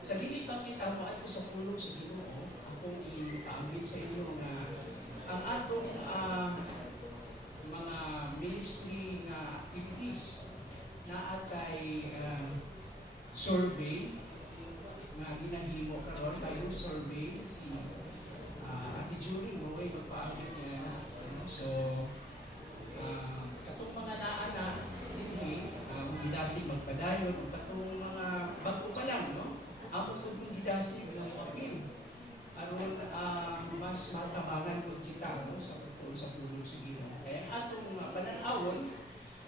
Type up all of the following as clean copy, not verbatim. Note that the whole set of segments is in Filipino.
sa dili pa kita mo ato sa pulong sa Ginoo, akong ipaambit sa inyo na ang atong mga ministry na activities na atay survey na ginahimo karon kayo survey si Ate Julie mo ay magpaambit niya na. So katong mga naana dinhi gidasig magpadayon ug katong mga bago pa lang no ako kung gidasig ng apil aron mas matabangan ko kita no sa pagtuon sa pulong sa Ginoo. Kaya atong pananawon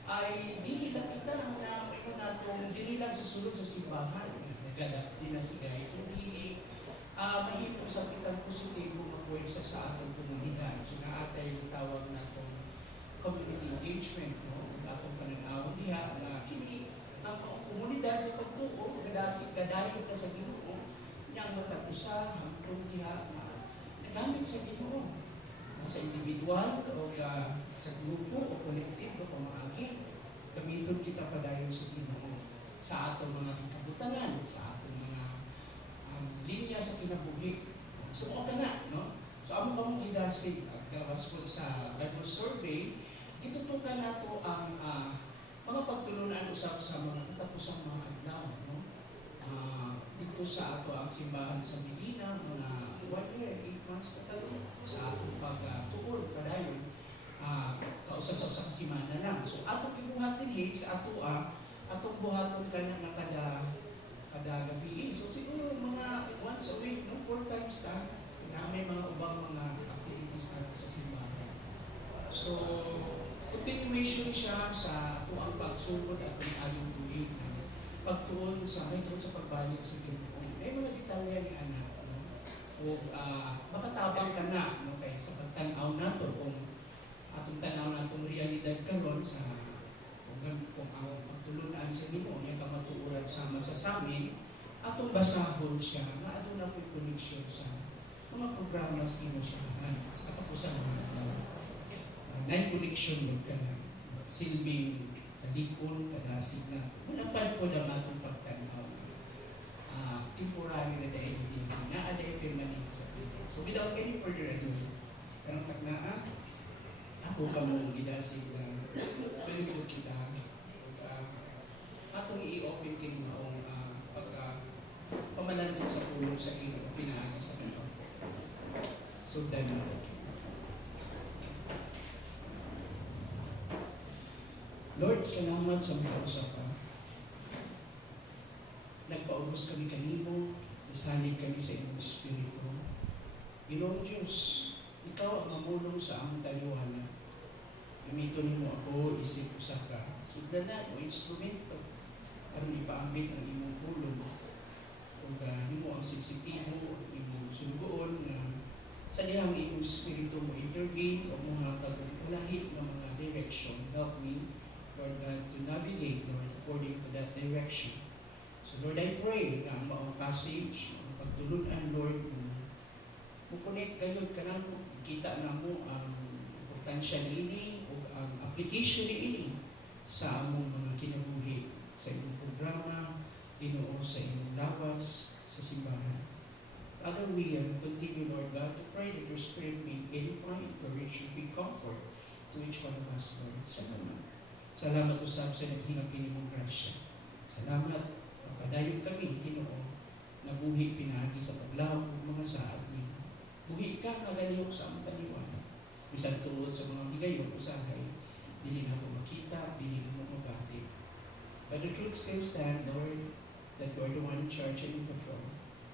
ay dili lang kita na mayroon natong dili lang sa sulod sa simbahan nagadap din na si Gay kundi mahimo sa kitang positibo magpuwersa sa atong komunidad. So naatay tawag natong community engagement no atong pananawon diha na kini ang komunidad sa pagtuo gadasig gadayon ka sa Ginoo niyang matapusa hangtod diha na nagamit sa Ginoo sa individual o sa grupo o kolektibo pamaagi gamiton kita padayon sa Ginoo sa atong mga kabutangan sa atong mga linya sa kinabuhi. So okay na no so amo kamo gidasig gawas po sa Bible survey itutukan nato ang mga pagtulunan usab sa mga tatapusang mga adlaw no dito sa ato ang simbahan sa Medina mga 1 year 8 months na talo sa atong pagtuon padayon kausa-usa ka semana lang. So ato gibuhat dinhi sa ato atong buhaton kana nga kada gabi. So siguro mga once a week no 4 times ta na may mga ubang mga activities nato sa simbahan. So continuation siya sa ato ang pagsugod at ang aling tuig pagtuon sa may sa pagbalik sa Ginoo. May mga detalye ni anak no o makatabang ka na no kay sa pagtan-aw nato kung atong tan-aw natong realidad karon sa kung ang pagtulunan sa Ginoo niya kamatuoran sama sa samin atong basahon siya nga adto na po'y connection sa mga programa sa imusyahan at ako sa mga na connection ng kanang silbing kalikon, kadasig na munapad po na matong pagtanaw temporary na dahil hindi na ada permanent sa piling. So without any further ado karang tagnaa ako ka mong gidasig na palibot kita atong i-open kini maong pamalandong sa pulong sa Ginoo pinaagi sa kanila. So dahil Lord, salamat sa mga usapan. Nagpaubos kami kanimo, isalig kami sa iyong Espiritu. Ginoong Diyos, Ikaw ang mamulong sa among taliwana. Gamito nimo ako, isip usa ka. Sudlanan o instrumento aron ipaambit ang imong pulong. Kung himo ang sensitibo, imong sulugoon na sa dihang imong Espiritu mo intervene o mga tagulahi ng mga direction. Help me Lord God, to navigate, Lord, according to that direction. So, Lord, I pray na ang maong passage, ang pagtulunan, Lord, mukunik kayo ka na mo, kita na mo ang importansya ini o ang application ini sa among mga kinabuhi, sa iyong programa, Ginoo sa iyong lawas, sa simbahan. Father, we continue, Lord God, to pray that your Spirit may edify, encourage, and be comfort to each one of us, Lord. Salamat usab sa naghinag kinimong grasya. Salamat, padayon kami, Ginoo, na buhi pinagi sa paglaw ng mga saad niyo. Buhi ka kagalihok sa among taliwana. Bisan tuod sa mga higayon usahay, dili na ko makita, dili na ko mabati. But the truth still stand, Lord, that you are the one in charge and in control.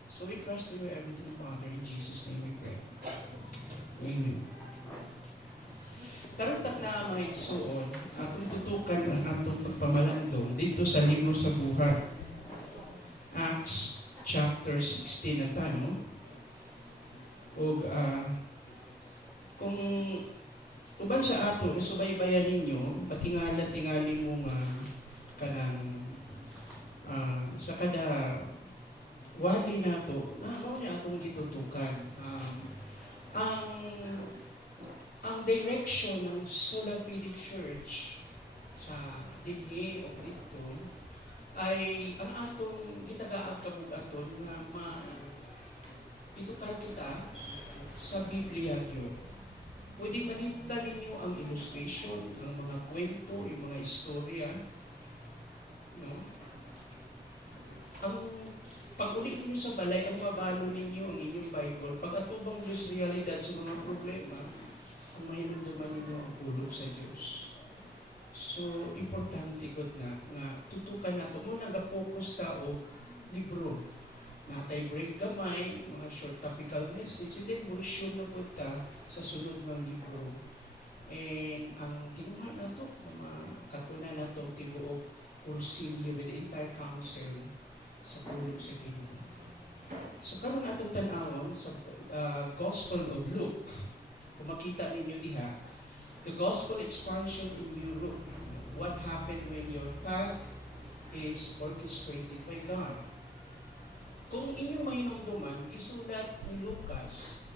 So we trust you everything, Father, in Jesus' name we pray. Amen. Karutak na mga igsuon, akong tutukan ang atong pagpamalandong dito sa libro sa buhat. Acts chapter 16 na tano. O kung uban sa ato, subaybayan ninyo, patingala-tingali mo kanang sa kada wali nato, ako niya akong gitutukan. Ang direction ng Sola Fide Church sa dinhi o dito ay ang atong tagaan kami aton nga itutan kita sa Biblia yun. Pwede maninta ninyo ang illustration, ng mga kwento, yung mga istorya. No? Ang pag-ulit nyo sa balay, ang mabalo ninyo ang inyong Bible, pag-atubang Diyos realidad sa mga problema, kung may nunduman ninyo ang pulong sa Diyos. So, importante ko na tutukan nato. Muna nag-focus ka o libro. Natay break gamay, mga short topical message, then mo sure na punta sa sunod ng libro. And ang kinuha na ito, katuna na ito, tibuok concilio with the entire council sa pulong sa Ginoo. So karon atong tanawon sa Gospel of Luke, kung makita ninyo diha, the Gospel expansion in Europe, what happened when your path is orchestrated by God. Kung inyong mahinumduman, isulat ni Lucas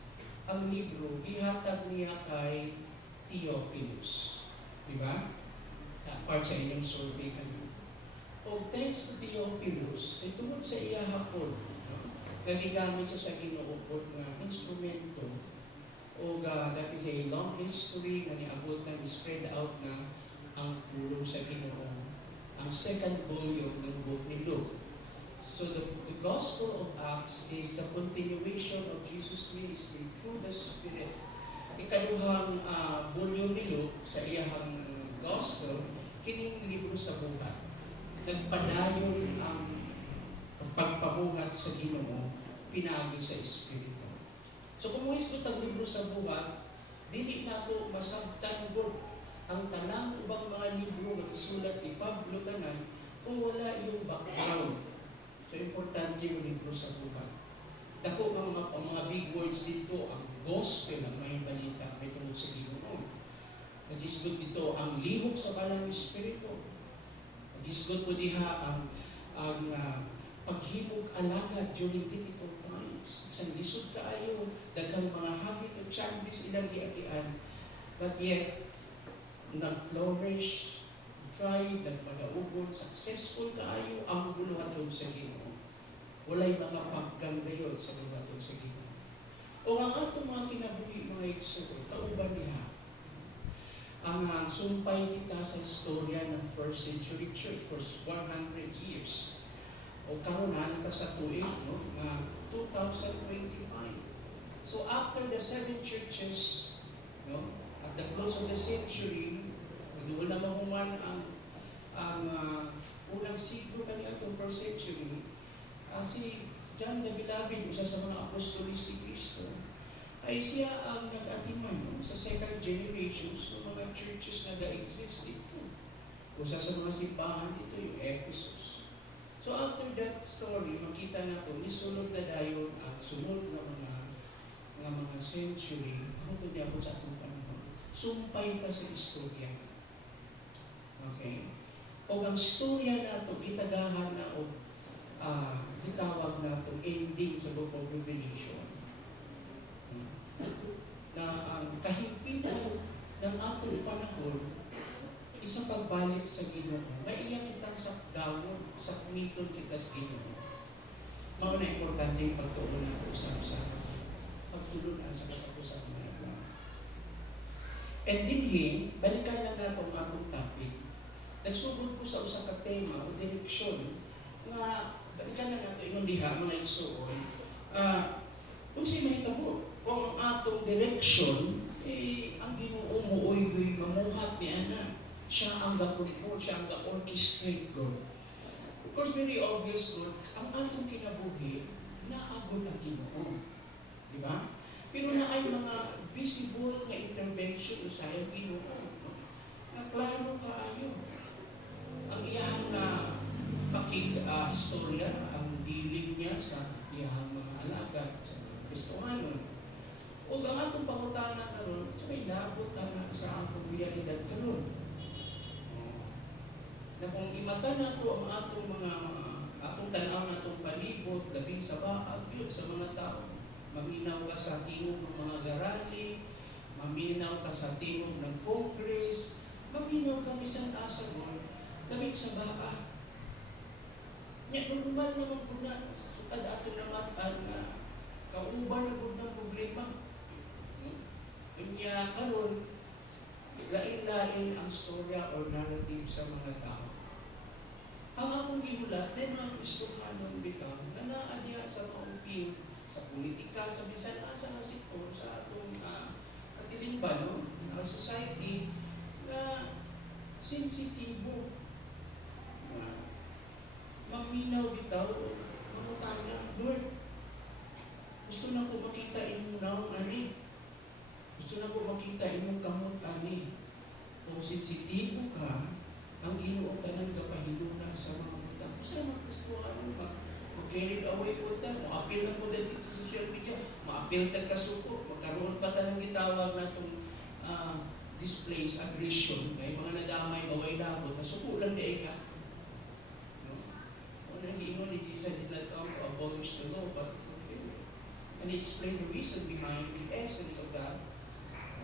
ang libro, ihatag niya kay Theophilus. Diba? Part sa inyong survey kanina. O thanks to Theophilus, ay tungod sa iya hapon, nagigamit siya sa ginuupod na instrumento o that is a long history na niabot na spread out na ang pulong sa Ginoo. Ang second volume ng book ni Luke. So the Gospel of Acts is the continuation of Jesus' ministry through the Spirit. Ikaduhang volume ni Luke sa iyahang Gospel, kining libro sa buhat. Nagpadayon ang pagpabuhat sa Ginoo, pinagi sa Espiritu. So kung muis ko tag libro sa buhat, dili nato masabtan gud ang tanang ubang mga libro nga isulat ni Pablo tanan kung wala yung background. So, importante yung libro sa buhay. Dako ang mga big words dito, ang gospel, ang may balita, may tungkol sa Ginoo. Nag-isgot dito, ang lihok sa balang Espiritu. Nag-isgot mo diha ang paghimog alagad during difficult times. Isang lisod kaayo, daghang mga habit o challenges ilang giatian. But yet, nag-flourish, tried, nagmadaugon, successful kaayo ang buluhatod sa Ginoo. Walay mga paggandayon sa buluhatod sa Ginoo. O ang atong mga kinabuhi mga igsoon, kauban niya, ang sumpay kita sa istorya ng first century church for 100 years. O karon na sa tuig, no, na 2025. So after the 7 churches, no, at the close of the century, doon na mahuman ang unang siglo kaniadtong first century, si John the Beloved, isa sa mga apostolis ni Cristo, ay siya ang nag-atiman sa second generations ng mga churches na ga-exist dito. Isa sa mga simbahan dito yung Ephesus. So after that story, makita na ito, nisulog na dayon ang sunod na mga century, ang ito niya sa atong panahon. Sumpay ka sa istorya. Okay? O ang storya na ito, itagahan na o itawag na ito, ending sa Book of Revelation. Na ang kahimpitan ng atong panahon, isang pagbalik sa Ginoo. Maiyak kitang sa gawon, sa kumiton kita sa Ginoo. Mao na importante yung pagtuon na usap-usap. Pagtulon na sa katapusap na ito. And dinhi, balikan lang natin ang atong topic. Nagsugod ko sa usa ka tema o direksyon nga balikan na nato ingon diha mga igsoon. Kung siya mahitabo, kung ang atong direksyon, ang Ginoo muuy mamuhat ni ana. Siya ang ga-control, siya ang ga-orchestrate, Lord. Of course, very obvious, Lord, ang atong kinabuhi, naagod ang Ginoo. Di ba? Pero na ay mga visible na intervention sa Ginoo. Naklaro kaayo. Ang iyang istorya, ang dilig niya sa iyang mga alagad sa Kristohanon. O ang atong pangutana karon, sa may labot na sa atong realidad karon. Na kung imata na ito ang atong atong tanaw na itong palibot, labing sa baag, sa mga tao, maminaw ka sa tingog ng mga garali, maminaw ka sa tingog ng Congress, maminaw ka isang asa mo, labing sa baag. Nya normal naman po na, sukad ato naman ang kauban na po ng problema. Kanya karon lain-lain ang storya or narrative sa mga tao. Ang akong gihulat, na mga Kristohanon bitaw, na naadya sa mga field, sa politika, sa bisan asa nga sektor, sa atong katilingban, no? Our society, na sensitibo, maminaw bitaw, mamutanya, Lord, gusto na ko makita imong naong ani. Gusto na ko makita imong kamot ani. Kung sensitibo ka, ang Ginoo tanan kapahiluna sa mga utang. Kung saan magkustuhan mo, mag-carried away po ta, ma-appeal na po dito sa social media, ma-appeal ta kasuko, magkaroon pa ta ng gitawag na itong displays, aggression, kaya mga nadamay, away na po, kasuko lang di ka. No? Kung ang Ginoo ni Jesus did not come to abolish the law, but to fulfill it. And explain the reason behind the essence of that.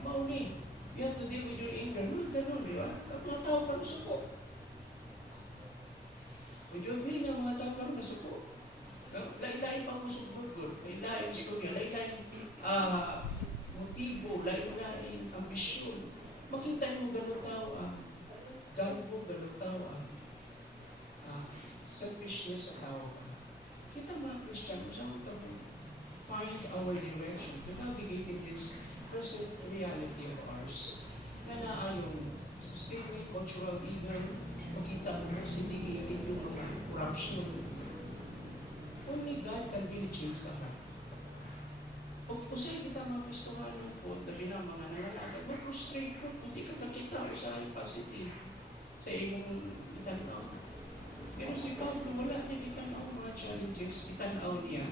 Mauni, you have to deal with your anger. No, ganun, di ba? Mga tao ka nasuko. Would you agree nga mga tao ka nasuko? Lain-lain pang musugod-god, lain-lain istorya, lain-lain motibo, lain-lain ambisyon. Makita niyo ganun tao garbo, ganun tao selfishness sa tao. Kita mga Christian, saan ito find our direction to navigate in this present reality of ours na naayong systemic, cultural, even makita mo syndicated yung mga corruption. Only God can really change the heart. Kung kusay kita mga Kristohanon po, dahil na mga nananagan, mag-frustrate ko, hindi ka kakita sa aking positive sa iyong itanaw. Pero si Pablo, wala niya itanaw mga challenges, itanaw niya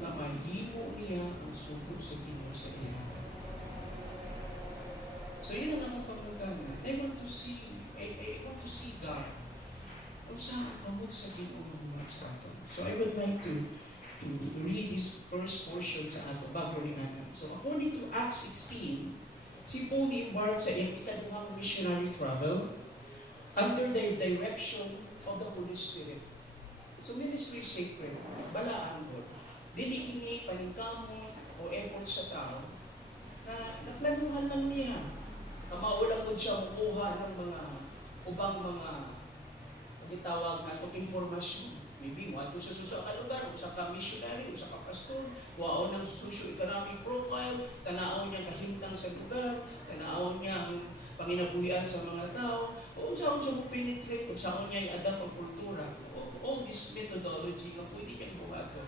na mahimo niya ang sugod sa Ginoo sa iya. So yun ang pagpuntahan. I want to see God kung saan kamot sa Ginoo ng mga sa. So I would like to read this first portion sa ato bago rin natin. So according to Acts 16, si Paul embarked sa ikaduhang missionary travel under the direction of the Holy Spirit. So ministry is sacred. Balaan mo. Dili kini paningkamot o effort sa tao na nagplanuhan lang niya. Kamaulang mo siya kuha ng mga ubang mga gitawag na itong informasyon. Maybe mo ato sa susa ka lugar, usa ka missionary, usa ka pastor, wao ng socio-economic profile, tanaw niya kahimtang sa lugar, tanaw niya ang panginabuhian sa mga tao, o unsaon siya mo penetrate, unsaon niya i-adapt ang kultura. All this methodology na pwede niyang buhato.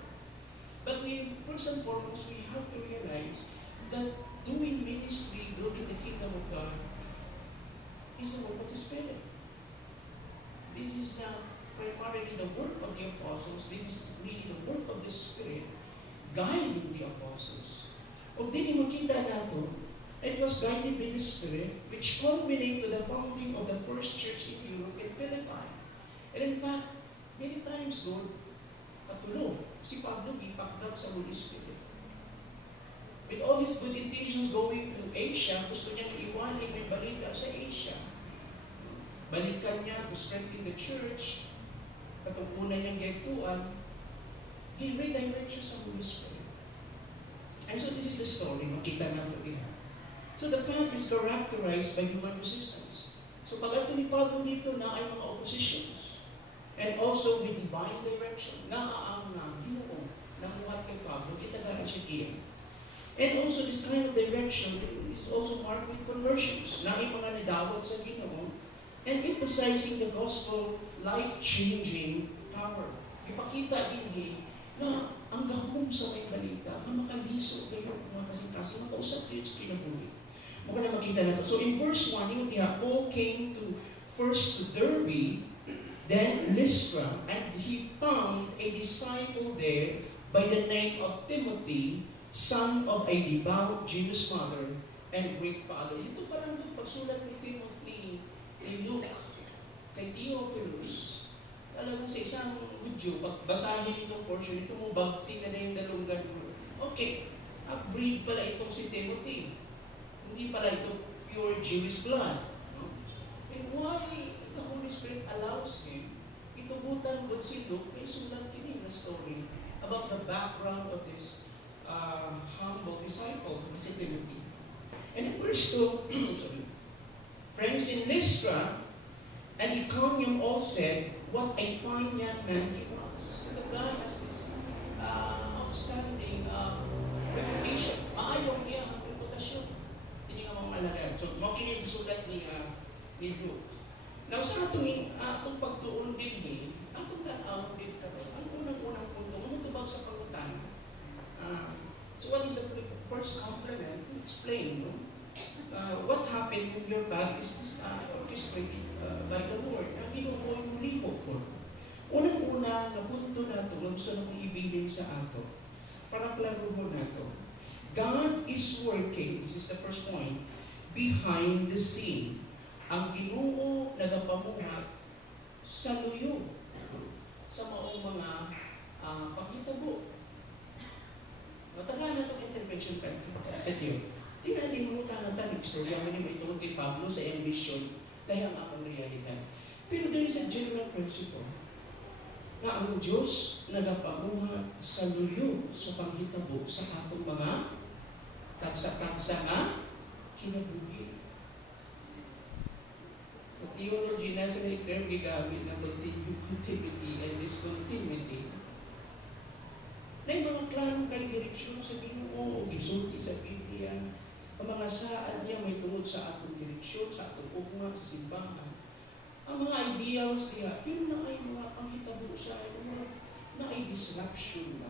But first and foremost, we have to realize that doing ministry, building the kingdom of God, is the work of the Spirit. This is not primarily the work of the apostles, this is really the work of the Spirit guiding the apostles. Kung di makita nato, it was guided by the Spirit, which culminated to the founding of the first church in Europe in Philippi. And in fact, many times, Lord, katulong, si Pablo ipakdap sa Holy Spirit. With all his good intentions going to Asia, gusto niyang iwanin may balita sa Asia. Balikan niya to strengthen the church, katungkunan niyang gaytuan, i-redirect siya sa Holy Spirit. And so this is the story, makita na ito diha. So the path is characterized by human resistance. So pag ito ni Pablo dito na ay mga oppositions, and also with divine direction, na ang Ginoo na muhat kay Pablo, itagaan siya kiyan. And also this kind of direction is also marked with conversions, na ay mga nidawat sa Ginoo, and emphasizing the gospel life-changing power. Ipakita din na ang gahom sa may balita, na makaliso kayo mga kasing-kasing, makausap kayo sa kinabuhi. Maka na makita na ito. So in verse 1, yung diha, Paul came to first to Derbe, then Lystra, and he found a disciple there by the name of Timothy, son of a devout Jewish mother and Greek father. Ito pa lang yung pagsulat ni Timothy, ni Luke, kay Theophilus. Talagang sa isang Hudyo, basahin itong portion, ito mo bagting na yung dalunggan mo. Okay, half-breed pala itong si Timothy. Hindi pala ito pure Jewish blood. No? And why the Holy Spirit allows him, Itugutan mo si Luke, may sulat kini na story about the background of this humble disciple, si Timothy. And in verse 2, sorry, friends in Lystra and Iconium all said, what a fine young man he was. So the guy has this outstanding reputation. Maayong niya ang reputasyon. Hindi nga mga malagay. So, makinig sulat ni Luke. Now, sa atong pagtuon din atong tanaw din karon. Ang unang-unang punto, umutubag sa pangutana. So, what is the first compliment to explain, no? What happened when your bag is orchestrated by the Lord? Ang Ginoo yung lihok ko. Unang-una na punto nato, gusto na kong ibilin sa ato, para klaruhon nato. God is working, this is the first point, behind the scene. Ang Ginoo nagapamuhat sa luyo sa maong mga paghitabo. Matagal na itong intervention kayo. Tingali mo ka na tanig story ang may itong kay Pablo sa ambition dahil ang akong realidad. Pero there is a general principle na ang Diyos nagapamuhat sa luyo sa panghitabo sa atong mga tagsa-tagsa nga kinabuhi. Sa theology, nasa na term gigamit na continuity and discontinuity. Na yung mga klarong kay direksyon sa Ginoo o gisulti sa Biblia, ang mga saan niya may tungod sa atong direksyon, sa atong ugma, sa simbahan. Ang mga ideals niya, pero na ay mga panghitabo sa na ay disruption na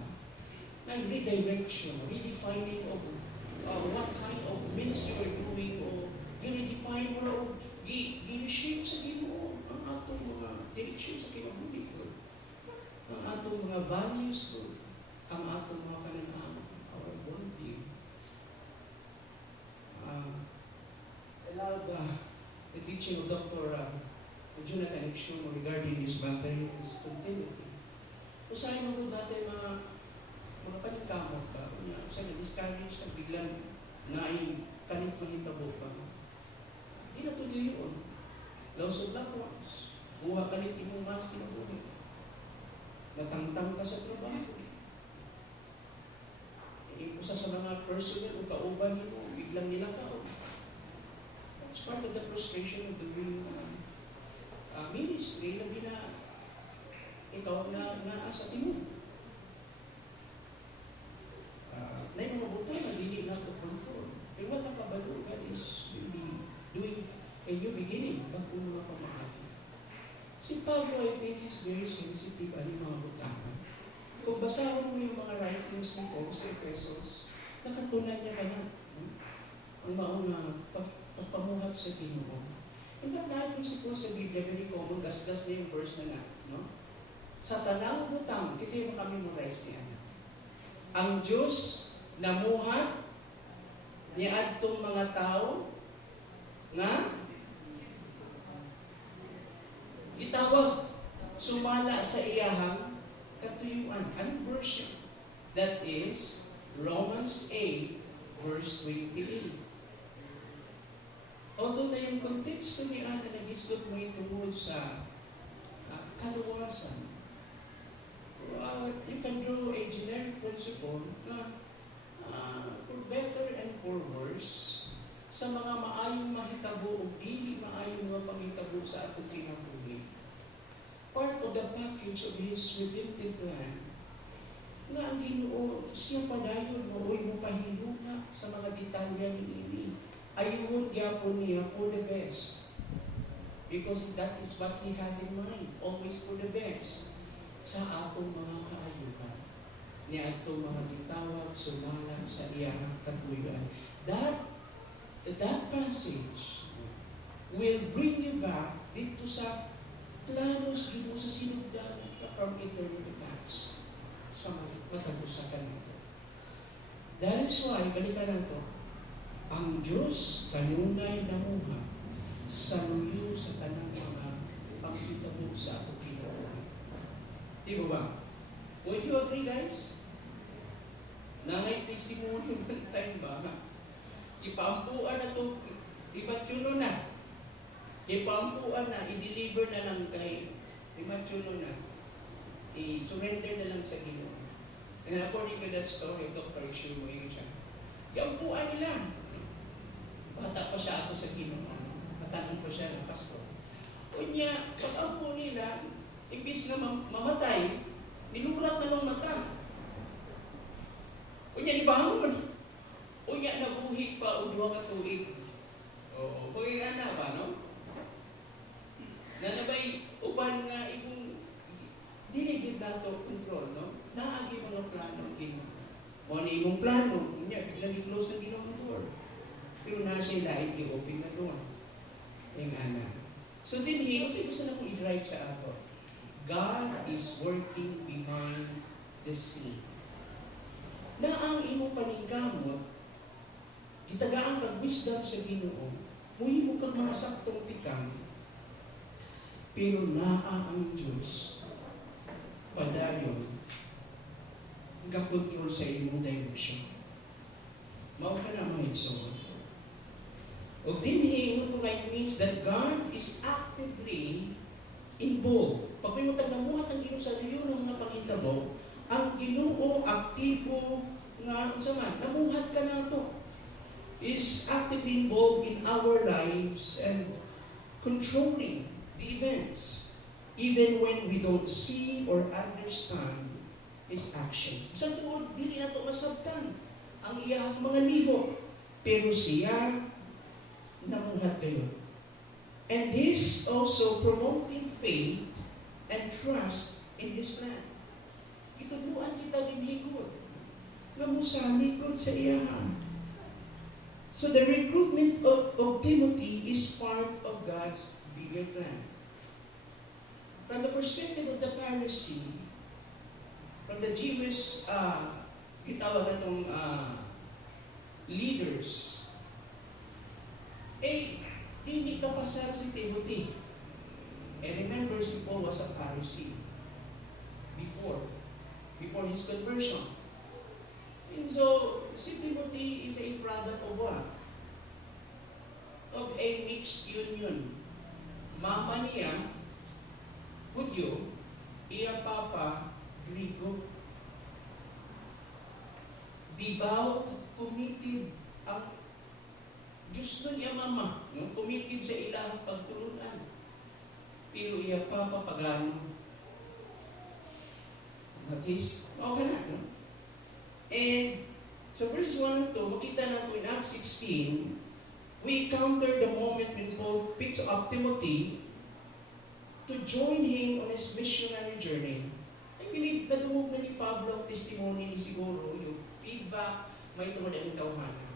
ay redirection, redefining of what kind of ministry we're doing o i-redefine mo na o i-reshape sa Ginoo ang atong mga direksyon sa kinabuhi ko. Ang atong mga values ko, ang atong mga kanang our worldview. I love the teaching of Dr. Jonathan Exum regarding this matter, this continuity. Usahin mo kung dati mga paningkamot pa, usahin na discourage na biglang na ay kanit mahintabo pa. Hindi na tuloy yun. Loss of loved ones. Buha kanit imong mas kinabuhi. Natangtang ka sa trabaho. Usa sa mga personal o kauban mo, biglang nilakaw. That's part of the frustration of the real ministry na ikaw na naasa timog. Na yung mga buta na dili lang to control. Pero what ang kabalugan is really doing a new beginning, bago mga pamahagi. Si Pablo, I think, is very sensitive ang mga butahan. Kung basahan mo yung mga writings ni Paul sa Ephesus, nakatunan niya ka na. Ang mauna, pagpamuhat sa Ginoo. In fact, lahat yung si Paul sa Biblia, very common, gasgas na yung verse na no? Sa tanang butang, kasi yung memorize niya. Ang Diyos namuhat niya adtong mga tao na itawag sumala sa iyahang katuyuan. Anong version? That is Romans 8, verse 28. Although na yung konteksto ni Ana nag-isgot mo itungod sa kaluwasan, you can draw a generic principle na for better and for worse, sa mga maayong mahitabo o dili maayong mga panghitabo sa atong kinabuhi. Part of the package of His redemptive plan, nga ang Ginoo siya padayon mo o mo pahinuna sa mga detalya ni ini. Ayun gyapon niya for the best. Because that is what He has in mind, always for the best. Sa atong mga kaayuhan, ni atong mga gitawag sumalang sa iyang katuyuan. That passage will bring you back dito sa planos Ginoo sa sinugdanan from eternity past sa matagusakan nito. That is why, balikan nato, ang Diyos kanunay namuha sa luyo sa tanang mga pagkitabo sa atong kinabuhi. Di ba ba? Would you agree, guys? Nangay testimony ng time ba? Ipampuan na ito, ipatsuno na. Ipampuan na, i-deliver na lang kay i-mature na, i-surrender na lang sa Ginoo. And according to that story of Dr. Ishiro, yun siya. Yampuan nila. Bata pa siya ako sa Ginoo. Matanong ko siya ng pastor. O niya, pag-ampo nila, imbis na mamatay, nilurat na ng mata. O niya, nibangon. O niya, nabuhi pa o duha ka tuig. Oo, pagkira na ba, no? Na nabay, uban nga, ibong, dinigid na ito control, no? Naagi mga plano, Ginoo. O na ibong plano, niya, biglang i-close ang Ginoo ang door. Pero nasa ilain, i-open na door. Yung ana. So din kasi gusto na kong i-drive sa ato. God is working behind the scene. Na ang imong paningkamot, gitagaan kag wisdom sa Ginoo, muhimo kag mga saktong tikang, pero naa ang Diyos padayon ga-control sa imong direction. Mao ka na mga igsoon. O dinhi mo it means that God is actively involved. Pag may matagnamuhat ang Ginoo sa liyo ng mga panghitabo, ang Ginoo aktibo nga unsa man namuhat ka nato. Is actively involved in our lives and controlling the events even when we don't see or understand His actions. Sa tuod, dili nato masabtan ang iyang mga lihok, pero siya namuhat kayo. And this also promoting faith and trust in His plan. Itubuan kita din higod. Namusanig ko sa iya. So the recruitment of Timothy is part of God's bigger plan. From the perspective of the Pharisee, from the Jewish, gitawag na itong leaders, hindi ka pasar si Timothy. And remember, si Paul was a Pharisee before his conversion. And so, si Timothy is a product of what? Of a mixed union. Mama niya, Hudyo, iya papa, Grigo. Devout, committed, ang Diyos nun iya mama, committed sa ilang pagtulunan. Pero iya papa, pagano. Okay na, no? And so verse 1 and 2, makita natin in Acts 16, we encounter the moment when Paul picks up Timothy to join him on his missionary journey. I believe nadungog na ni Pablo ang testimony ni siguro, yung feedback, may tungod ang tawhanan.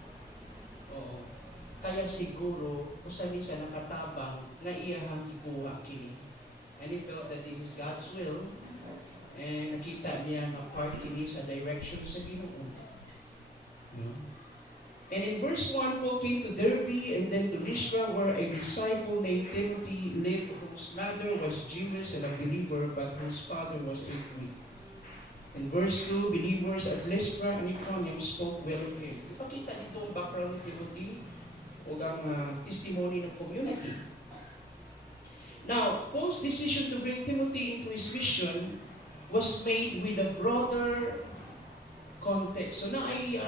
Oo. Kaya siguro, usanin sa nakatabang na iyahang ikuha kini. And he felt that this is God's will, and nakita niya na part kini sa direction sa Ginoo. And in verse 1, Paul came to Derbe and then to Lystra, where a disciple named Timothy lived, whose mother was Jewish and a believer, but whose father was a Greek. In verse 2, believers at Lystra and Iconium spoke well of him. Ipakita dito ang background ni Timothy o ang testimony ng community. Now, Paul's decision to bring Timothy into his mission was made with a broader context. So na ay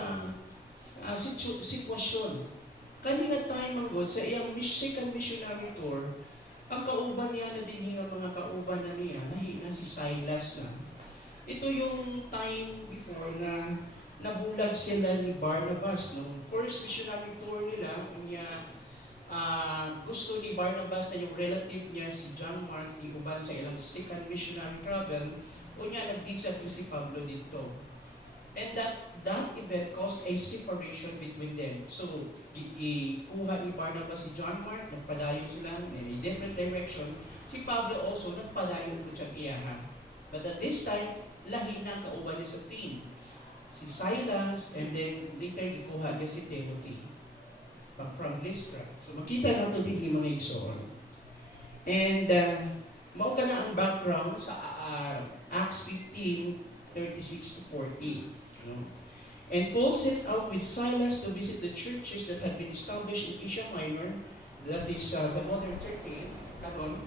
sitwasyon. Kanina time manggod sa iyang second missionary tour, ang kauban niya na dinhinga mga kauban na niya, nahina si Silas na. Ito yung time before na nabulag sila ni Barnabas. No? First missionary tour nila, niya, gusto ni Barnabas na yung relative niya, si John Mark, iguban sa ilang second missionary travel, o niya nag-teach si Pablo dito. And that event caused a separation between them. So, ikuha ni Barnabas si John Mark, nagpadayon sila in a different direction. Si Pablo also, nagpadayon ko siyang iyahan. But at this time, lahi na kauban niya sa team. Si Silas, and then later ikuha niya si Timothy. From Lystra. So, makita natin din yung mga igsoon. And, mao ka na ang background sa Acts 15:36 to 40. And Paul set out with Silas to visit the churches that had been established in Asia Minor, that is the modern Turkey. Karon,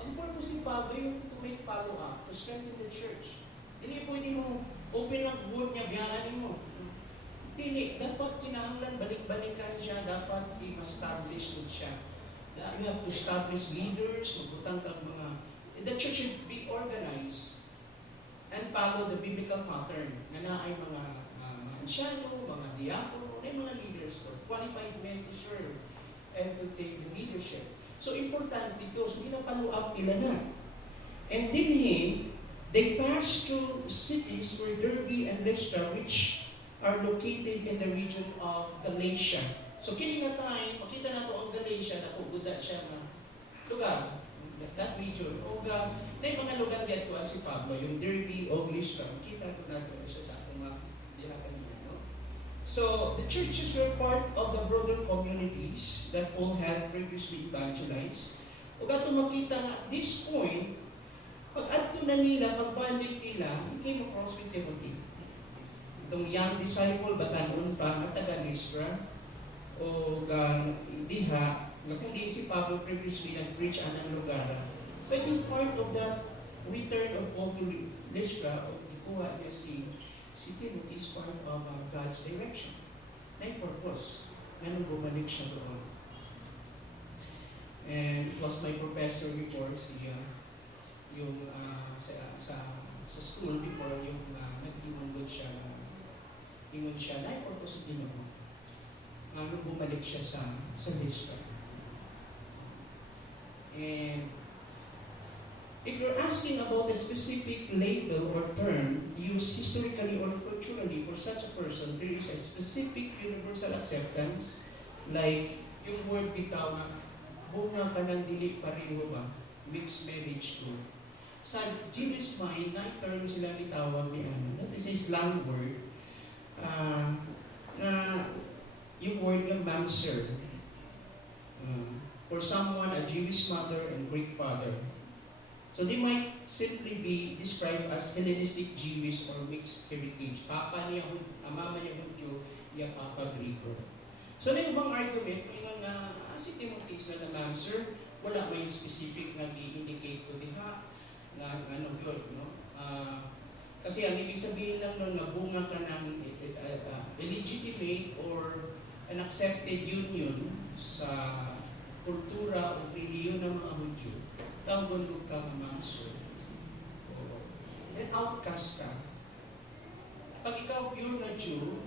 ang purpose ni Pablo yung to make follow-up to strengthen the church. Hindi pwede mo open ang word niya, biyaanin mo. Dili, dapat kinahanglan, balik-balikan siya, dapat i-establish din siya. You have to establish leaders, magutang kang mga... The church should be organized and follow the biblical pattern na ay mga ansyano, mga diakono, ay mga leaders to, qualified men to serve and to take the leadership. So, important dito, so ginapalo up nila na. And then they passed through cities where Derbe and Lystra, which are located in the region of Galatia. So, kini nga tayo, makita na ito ang Galatia, napuguda siya na lugar, that region. O na yung mga lugar dito si Pablo, yung Derbe o Lystra, makita ko na ito siya sa ating mga dihakan niya. No? So, the churches were part of the broader communities that Paul had previously evangelized. O gato makita nga, at this point, pag adto na nila, pagbalik nila, he came across with Timothy. Itong young disciple, batanon pa, at taga-Lystra, o diha, na kung di si Pablo previously nag-preach anang lugar, pwedeng part of that return of Paul to Lystra, o ikuha niya si Timothy is part of God's direction. Na yung purpose, anong bumalik siya doon. And it was my professor before, yung sa school before, yung nag-ingon siya na yung purpose of Ginoo. Nung bumalik siya sa Lystra. And if you're asking about a specific label or term used historically or culturally for such a person, there is a specific universal acceptance, like yung word bitaw na bunga ka ng dili pareho ba, mixed marriage to. Sa Jewish mind, na term sila itawag ni that is a slang word, na yung word ng mamzer. For someone, a Jewish mother and Greek father. So they might simply be described as Hellenistic Jewish or mixed heritage. Papa niya, mama niya Hudyo, niya Papa Grego. So na yung bang argument, yung si Timothy is na mamzer, wala may specific na i-indicate ko diha na ano yun, no? Kasi ang ibig sabihin lang nun na bunga ka ng illegitimate or an accepted union sa kultura o reliyon ng mga Hudyo, tawag ka mamamso. Then outcast ka. Pag ikaw pure na Jew,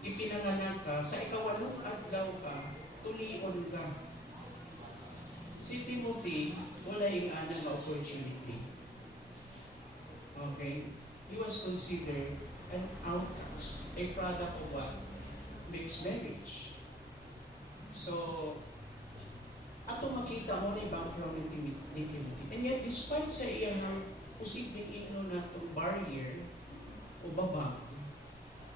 ipinanganak ka, sa ikawalong adlaw ka, tulion ka. Si Timothy, wala yung anang opportunity. Okay? He was considered an outcast, a product of what? Mixed marriage. So, ato makita mo na yung background ni Timothy. And yet, despite sa iyang posibleng ino na itong barrier o baba,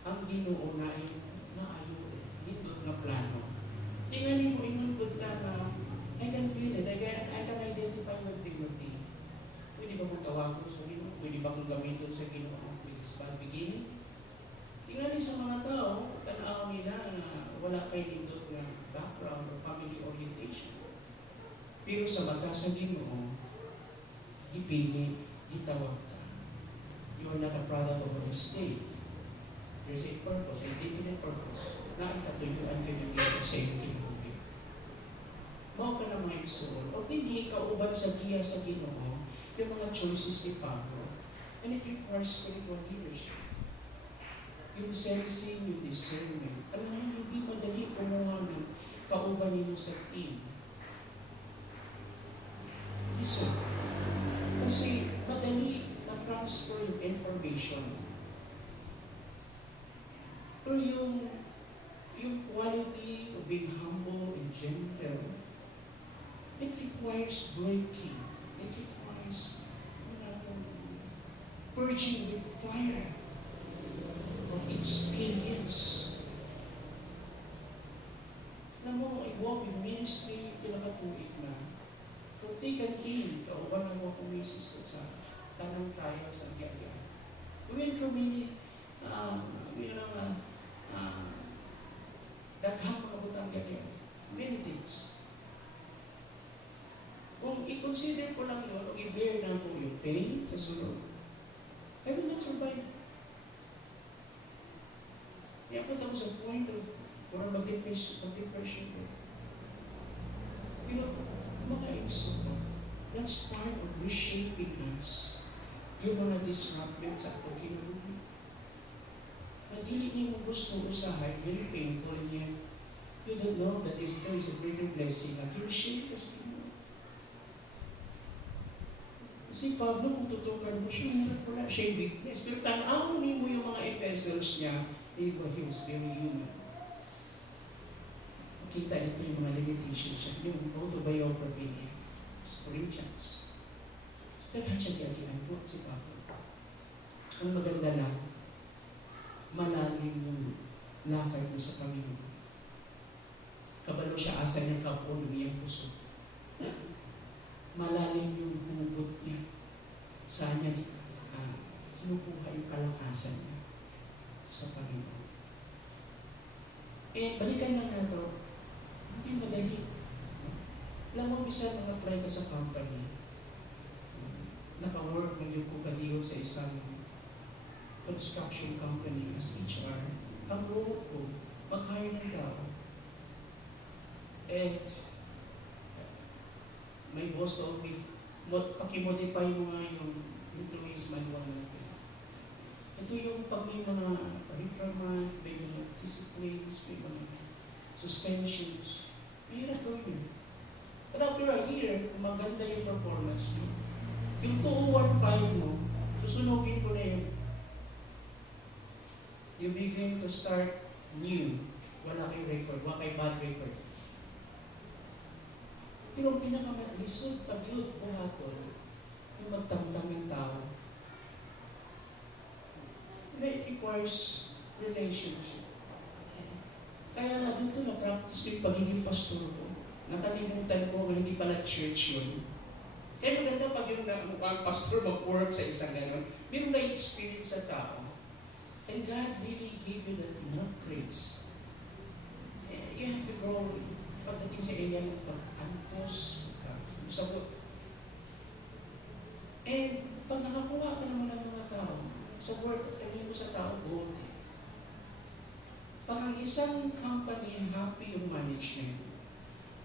ang Ginoo na ay naayon, nindot na plano. Tingnan mo, inunod ka na, I can feel it, I can identify with Timothy. Pwede ba kong tawag ko sa Ginoo? Pwede ba kong gamitin sa Ginoo with his bad beginning? Tingnan sa mga tao, tanaw nila na wala kay nindot na background or family orientation. Pero sa mata sa Ginoo, gipili, gitawag ka. You are not a product of a mistake. There's a purpose, a definite purpose, na ikatuyuan ka ng Ginoo sa iyong Timothy. Mao ka na mga igsoon, o hindi kauban sa giya sa Ginoo, yung mga choices ni Pablo. And it requires spiritual leadership. Yung sensing, yung discernment. Alam mo, hindi madali kumuha ng kauban nyo sa team. So, kasi madali na-transfer yung information. Pero yung quality of being humble and gentle, it requires breaking. It requires purging with fire of experience. Na mo, i-walk in ministry, pinakatuig na. Kung tikan-tin, kauban na mo akong misis ko sa tanang trial sa Gaya. We went through many, daghang mga butang Gaya. Many things. Kung i-consider ko lang yun, o prepare na po yung pay sa sunod, I will not survive. Iabot ako sa point of parang mag-depression ko. Mga exo, that's part of reshaping us. Yung mga disrupted sa ato kinabuhi. Ang dili niyo mo gusto usahay, very painful, and yet you don't know that there is a greater blessing na you-shape us kinabuhi. Si Pablo, kung tutukan mo siya, wala siya weakness. Pero tanaw mo yung mga epistles niya, he was very human. Kita dito yung mga limitations siya. Yung autobiography niya sa Corinthians. Daghan siya diyan po si Pablo. Ang maganda lang, malalim yung lakad niya sa Panginoon. Kabalo siya asa niyang kapon ng iyang puso. Malalim yung hugot niya. Saan niya kinukuha yung kalakasan niya sa Panginoon. Balikan lang nato, hindi madali. Alam mo, bisa mag-apply ka sa company. Naka-work ng yung kumpaniyo sa isang construction company as HR. Ang role ko, mag-hire ng tao. And my boss told me, pakimodify mo nga yung employees manual natin. Ito yung pag may mga reprimand, may mga disciplines, may mga suspensions. Mahirap gawin yun. But after a year, maganda yung performance mo. Yung 215 mo, susunugin ko na yun. You begin to start new. Wala kay record, wala kay bad record. Pero ang pinakamalisod pag yun, buhaton, yung magtamtang ng tao. It requires relationship. Kaya nga dito na-practice ko yung pagiging pastor ko. Nakalimutan ko na hindi pala church yun. Kaya maganda pag yung pastor mag-work sa isang gano'n, meron na experience sa tao. And God really gave you that enough grace. You have to grow. Pagdating sa area ng pag-antos, sabot. And pag nakakuha ka naman ng mga tao, sa work, tingin mo sa tao, gold. Pag ang isang company, happy yung management,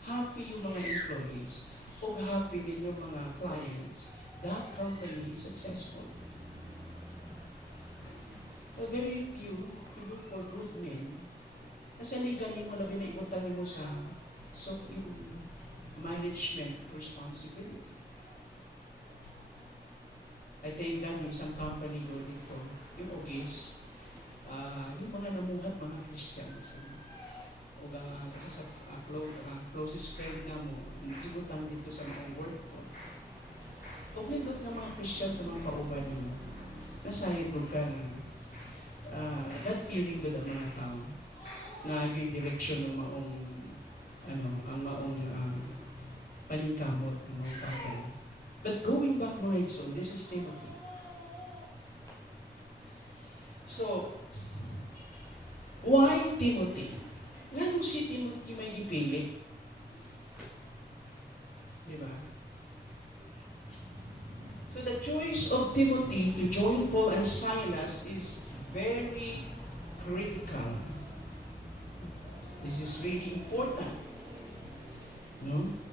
happy yung mga employees, o happy din yung mga clients, that company is successful. So very few, you look for good men. Kasi liganin mo na binaibutan mo sa yung management responsibility. I think yung isang company doon dito, yung Ogis, yung mga namuhat mga Christians. O kasi sa closest friend na mo, nagtibutan dito sa mga work ko. Kung nindot ng mga Christians sa mga kauban mo, nasayod ka na. That feeling ko ng mga tao na yung direction ng maong paningkamot ng mga company. But going back mga so this is Timothy. So, why Timothy? Nga si Timothy may dipili. Diba? So the choice of Timothy to join Paul and Silas is very critical. This is really important. No?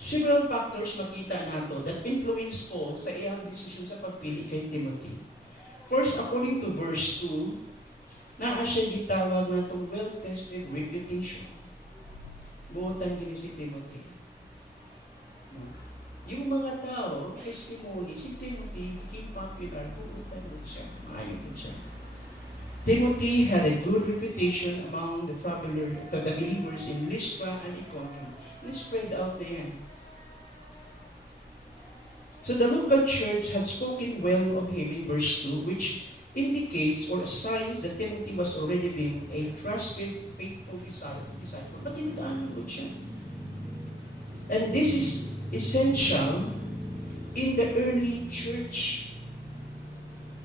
Several factors makita nato that influence Paul sa iyang decision sa pagpili kay Timothy. First, according to verse 2, naa siya gitawag na itong well-tested reputation. Buotan din si Timothy. Yung mga tao, testimony, si Timothy became popular, buotan din siya, maayon din siya. Timothy had a good reputation among the believers in Lystra and Iconium. Let's spread out there. So the local church had spoken well of him in verse 2, which indicates or signs that Timothy was already being a trusted, faithful disciple. But tinidaan mo siya. And this is essential in the early church.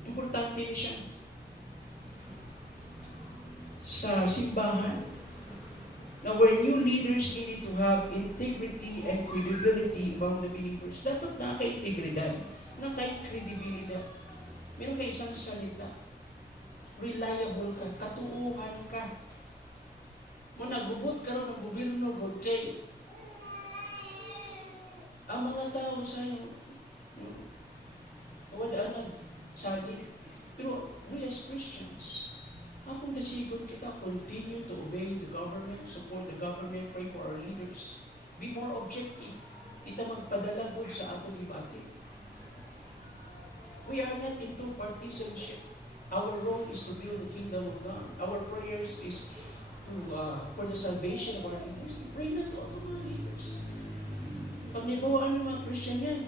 Importante siya. Sa simbahan, Now, where new leaders needed to have integrity and credibility among the believers, dapat naka-integridad, naka-credibilidad. Meron ka isang salita, reliable ka, katuuhan ka. Kung nagubot ka rin ng gobyerno, kay ang mga tao sa'yo, wala nagsabi. Pero we as Christians, akong nasigot kita, continue to obey the government, support the government, pray for our leaders. Be more objective. Ita magpadalagod sa ato debate. We are not into partisanship. Our role is to build the kingdom of God. Our prayers is to for the salvation of our leaders. Pray na to ato mga leaders. Pag nibawaan ng mga Christian yan,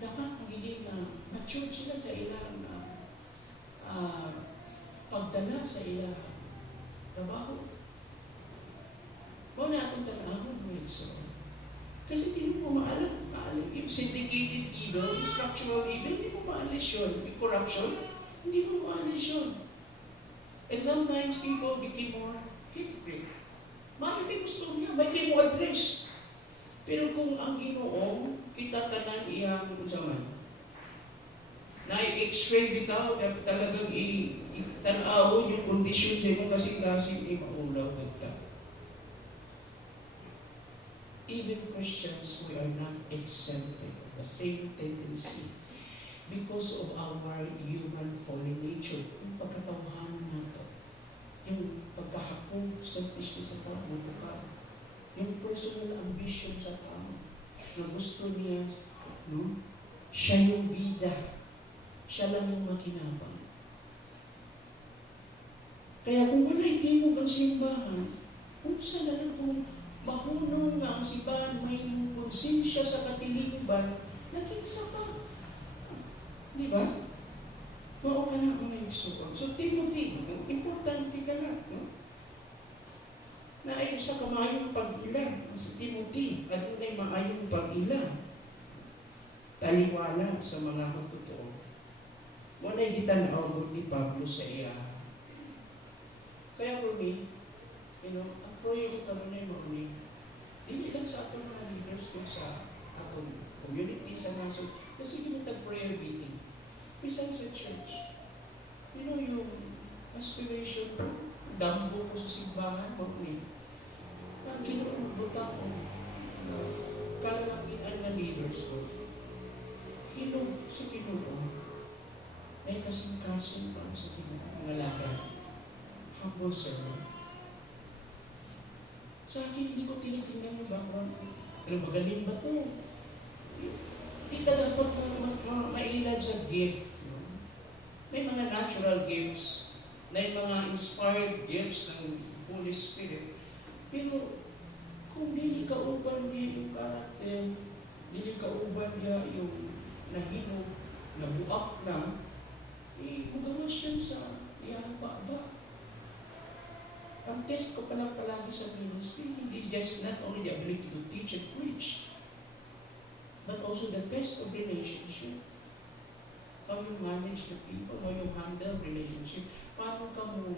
dapat magiging mature sila sa ilang pagdala sa ilang trabaho. Muna atong tanahon mo so. Kasi hindi mo maalam yung syndicated evil, yung structural evil, hindi mo maalis yun. Yung corruption, hindi mo maalis yun. And sometimes people became more hypocrite. May gusto niya, may kayo mo address. Pero kung ang Ginoo, kita tanan iyang unsaman, na i-x-ray bitaw, talagang i-tanawon yung kondisyon sa imong kasing-kasing, maulaw kita. Even Christians, we are not exempted of the same tendency because of our human fallen nature. Yung pagkatawhan nato, yung pagkahapog selfish sa tao, yung personal ambition sa tao, na gusto niya, no? Siya yung bida. Siya lang yung makinabang. Kaya kung wala hindi mo bang simbahan, unsa na lang kung mahunong nga ang simbahan, may konsensya sa katilingban, nakinsa pa. Di ba? Mao ka na mga igsuon. So, Timothy, importante ka na. No? Na ay sa kamayong pag-ila. Si Timothy, at may maayong pag-ila. Taliwala sa mga matutoo. Muna gitanaw ni Pablo sa iya. Kaya for me, ang proyekto kami na yung hindi lang sa atong mga leaders kung sa atong community, sa naso, kasi ginatag-prayer meeting. Bisan sa church. Yung aspiration ko, dambo ko sa simbahan, ang kinubuta ko, kalalakian na leaders ko, hinog sa Ginoo. May kasing-kasing pa sa mga laban. Humble servant. Sa akin, hindi ko tinitingnan yung background. Pero magaling ba ito? Hindi talaga mailad sa gift. May mga natural gifts, may mga inspired gifts ng Holy Spirit. Pero kung dili kauban niya yung karakter, dili kauban niya yung nahinog, nabuak na, bugawas yan sa iyang paaba. Ang test ko pala palagi sa ministry, hindi just not only the ability to teach and preach, but also the test of relationship. How you manage the people, how you handle relationship, paano ka mo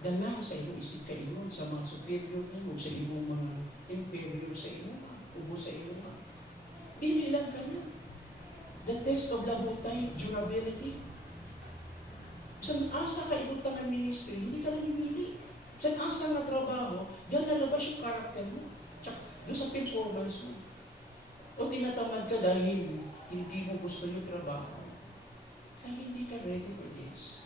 dala sa iyong isip kaingon, sa mga superior mo, sa iyong mga inferior sa iyong ubo sa iyong dili lang ka na. The test of lahutay, durability. Sa asa ka ibutang ng ministry, hindi ka namimili. Sa asa nga trabaho, diyan nalabas yung karakter mo. Tsaka doon sa performance mo. O tinatamad ka dahil hindi mo gusto yung trabaho, ay hindi ka ready for this.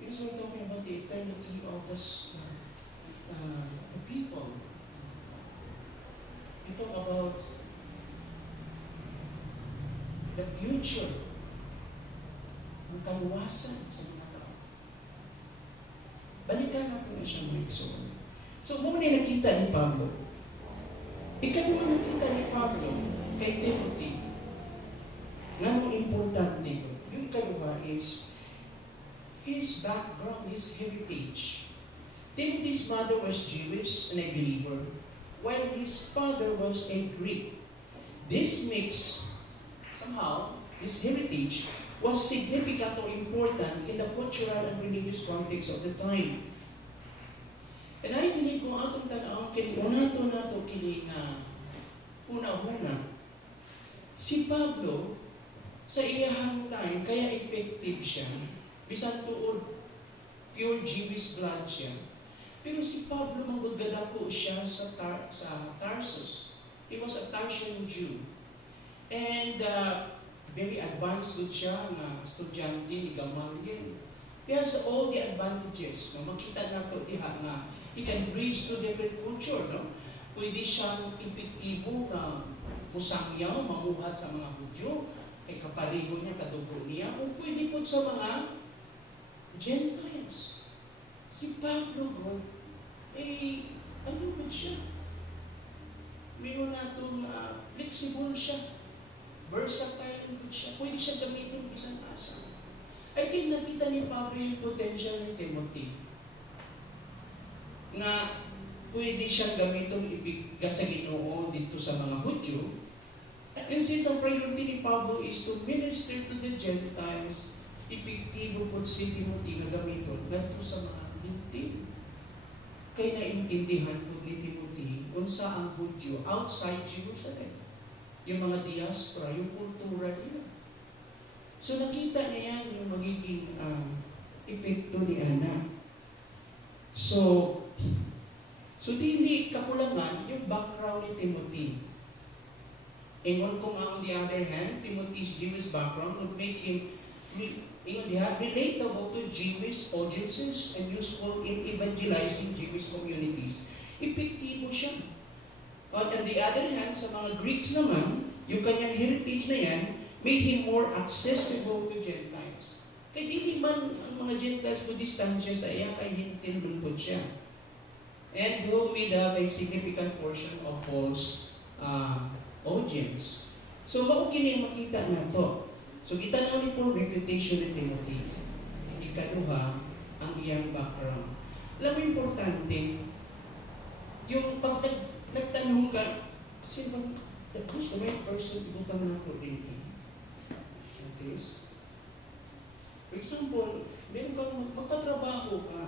Because we're talking about the eternity of the people. We talk about the future, ang kaluwasan sa mga tao. Balikan natin na siya mga igsoon. So, muna nakita ni Pablo. Ikaduha nakita ni Pablo kay Timothy. Nganong importante ko? Yung ikaduha is his background, his heritage. Timothy's mother was Jewish and a believer, while his father was a Greek. This makes somehow, his heritage was significant or important in the cultural and religious context of the time. And I believe kung atong tanawang kini, nato kini nga huna-huna, si Pablo, sa iyahang time, kaya effective siya, bisan tuod, pure Jewish blood siya. Pero si Pablo, manggagala po siya sa Tarsus. He was a Tarsian Jew. And very advanced good siya, nga estudyante ni Gamaliel. Kaya sa all the advantages, no, makita nato diha nga, he can bridge to different culture. No? Pwede siyang epektibo na musangyaw, mamuhat sa mga Hudyo, kay kapariho niya, kadugo niya, o pwede po sa mga Gentiles. Si Pablo, bro, ano po siya? Mayroon natong flexible siya. Versatile po siya. Pwede siya gamitin bisan asa. I think nakita ni Pablo yung potential ni Timothy. Nga pwede siyang gamitin ibigay sa Ginoo dito sa mga Hudyo. And since ang priority ni Pablo is to minister to the Gentiles, epektibo po si Timothy na gamiton ngadto sa mga Hintil. Kaya naintindihan po ni Timothy unsa ang Hudyo outside Jerusalem. Yung mga diaspora, yung kultura nila. So nakita niya yan yung magiging epekto ni Ana. So dili kakulangan yung background ni Timothy. Ingon ko nga on the other hand, Timothy's Jewish background would make him relatable to Jewish audiences and useful in evangelizing Jewish communities. Epektibo siya. On the other hand, sa mga Greeks naman, yung kanyang heritage na yan, made him more accessible to Gentiles. Kaya hindi man ang mga Gentiles mo distansya sa iya, kay hintil lulpod siya. And who made up a significant portion of Paul's audience. So, maukini makita na to. So, kita na ni Paul reputation ni Timothy. Ikaduha, ang iyang background. Alam mo, importante, yung pag nagtanong ka, sino who's the right person ibutang na ko din eh? Okay. For example, meron kang magpatrabaho ka.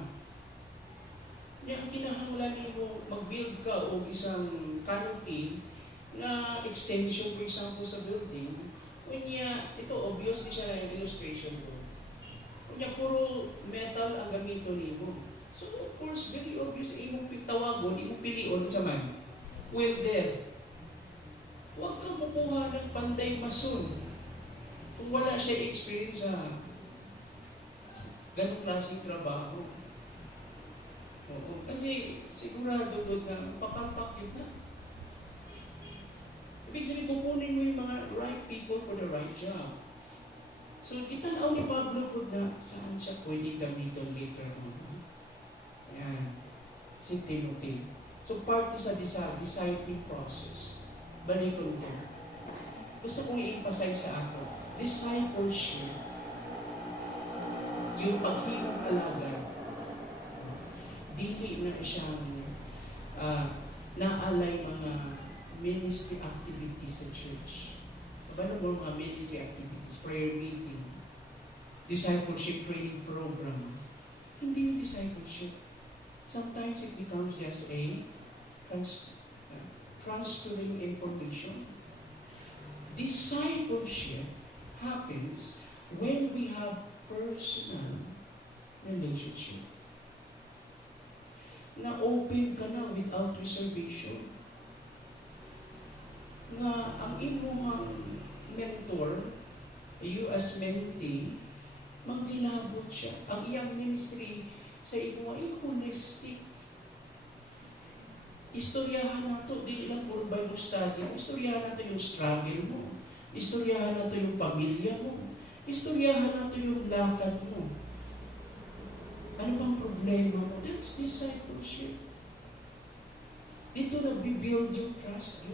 Yan, kinahanglan mo mag-build ka o isang canopy na extension, for example, sa building. Kunya, ito obviously siya na yung illustration ko. Kunya, puro metal ang gamito nimo. So, of course, very obvious, imong tawagon, imong pilion sa man. Welder. Huwag ka makuha ng panday mason kung wala siya experience sa ganong klaseng trabaho. Oo. Kasi sigurado doon na papalpakit na. Ibig sabihin, kukunin mo yung mga right people for the right job. So, kita na ni Pablo po na saan siya pwede gamitin later on. Ayan. Si Timothy. So, part sa discipling process. Balikon ko. Gusto kong i-emphasize sa ako. Discipleship. Yung paghilong talaga. Dili na siyang naalay mga ministry activities sa church. Ano mo mga ministry activities? Prayer meeting, discipleship training program. Hindi yung discipleship. Sometimes it becomes just a transferring information. Discipleship happens when we have personal relationship. Na open ka na without reservation. Na ang imong mentor, you as mentee, magkilabot siya. Ang iyang ministry sa imo ay holistic. Istoryahan nato, dili lang puro Bible study. Istoryahan nato yung struggle mo. Istoryahan nato yung pamilya mo. Istoryahan nato yung lakad mo. Ano bang problema mo? That's discipleship. Dito nag-build yung trust,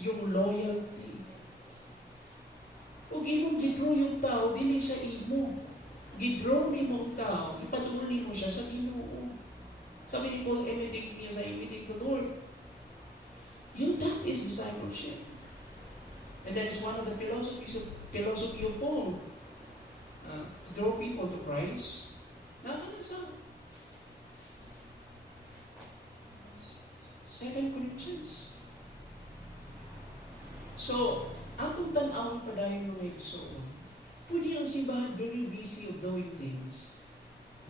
yung loyalty. Huwag imong gidraw yung tao, dili sa imo. Gidraw ni mong tao, ipaduli mo siya sa Ginoo. Sabi ni Paul, imitate niya sa imitate the Lord. That is discipleship. And that is one of the philosophy of Paul. To draw people to Christ. Nakakasama. 2 Corinthians. So, atong tan-awon pa dahil mga igsoon, pwede ang simbahan very busy of doing things.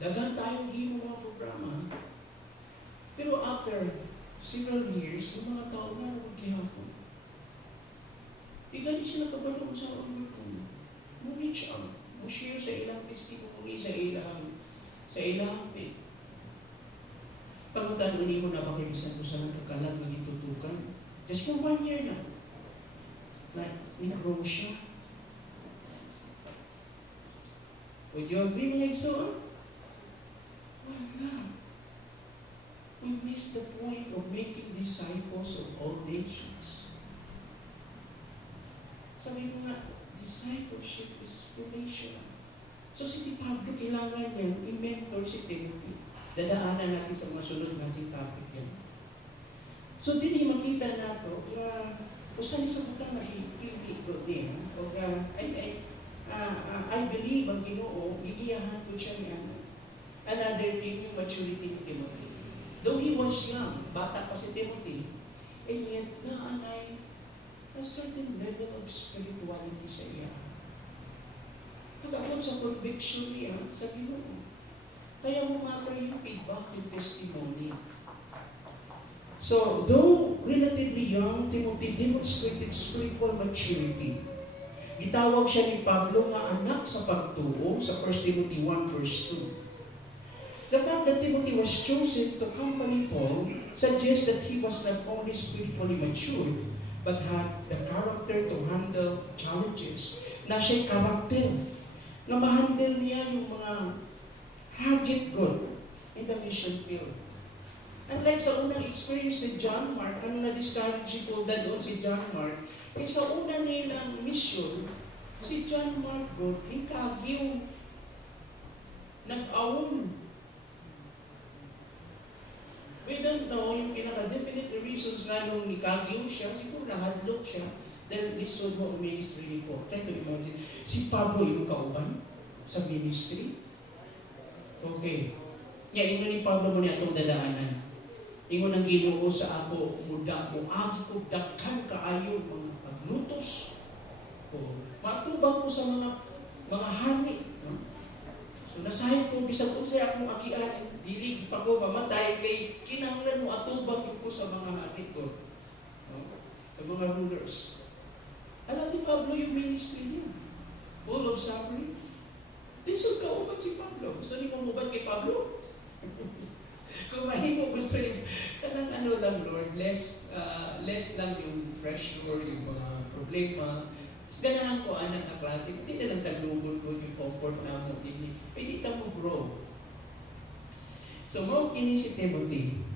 Daghan tayong himo mga programa. Pero after several years, yung mga tao na nagkihapon. Di gani sila kabalo sa ang grupo. Mo-reach out. Mo-share sa ilang testimony, sa ilang faith. Pangutan uni mo na ba kayo bisan ko sa nagkakalag magitutukan? Just for 1 year na. Nag-grow siya. Would you agree mga igsoon? Wala. We miss the point of making disciples of all nations. Sabi mo nga, discipleship is relational. So si Pablo, kailangan niya i-mentor si Timothy. Dadaanan natin sa masunod nating topic yan. So din makita nato na usan sa buta mag-iigot niya. I believe ang Ginoo, gigiyahan ko siya niya. Another thing, yung maturity ni Timothy. Though he was young, bata pa si Timothy, and yet naanay a certain level of spirituality sa iya. Pag-abot sa conviction niya, sabi mo, kaya mo matter yung feedback, yung testimony. So, though relatively young, Timothy demonstrated spiritual maturity. Gitawag siya ni Pablo nga anak sa pagtuo sa 1 Timothy 1 verse 2. The fact that Timothy was chosen to accompany Paul suggests that he was not only spiritually mature, but had the character to handle challenges. Na siya'y karakter na ma-handle niya yung mga hagit good in the mission field. Unlike sa unang experience ni John Mark, ano na-discourage si Paul na doon si John Mark, eh sa una nilang mission, si John Mark God, ikagiw, nag-awon. We don't know yung pinaka-definite reasons nga nung nikagiw siya, siguro nahadlok siya, dahil lisod mo ang ministry ni Paul. Try to imagine, si Pablo yung kauban sa ministry. Okay. Ingon ni Pablo mo niya itong dadaanan. Ingon ang Ginoo sa ako, muda mo, agi ko dakhan kaayo mga paglutos. O, matubang ko sa mga hani. No? So, nasahid ko, bisag ko sa akong agian, dili pa ko mamatay, kay kinahanglan mo atubang ko sa mga hani ko. No? Sa mga rulers. Alam ni Pablo yung ministry niya. Full of suffering. Lisod ka ubat si Pablo. Gusto niyo mabubad kay Pablo? Kung mahimo gusto niyo, kanang ano lang Lord, less lang yung pressure, yung mga problema. Ganahan ko anak na klase, hindi na lang taglugod ko yung comfort na mo. Hindi ka mo grow. So, mao kini si Timothy.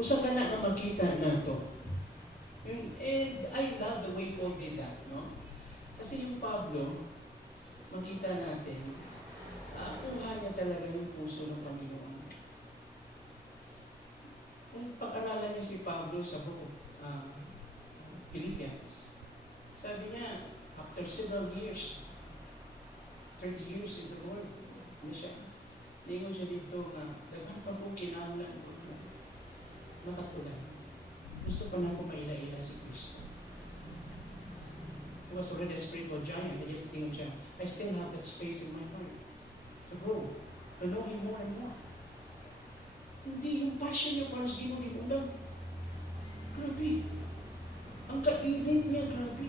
Usa ka na makita na to. And I love the way Paul did that, no? Kasi yung Pablo, makita natin, kuha niya talaga yung puso ng Panginoon. Kung pag-aralan niya si Pablo sa book of Philippians, sabi niya, after several years, 30 years in the Lord, ano siya? Lingon siya dito na, daghang pa kong kinahanglan ko na nakatulan. Gusto pa na ako maila-ila si Kristo. He was already a spiritual giant, and yet tingin siya, I still have that space in my heart to grow, to know Him more and more. Hindi yung passion niya para sa Ginoo di ulam. Grabe. Ang kainit niya, grabe.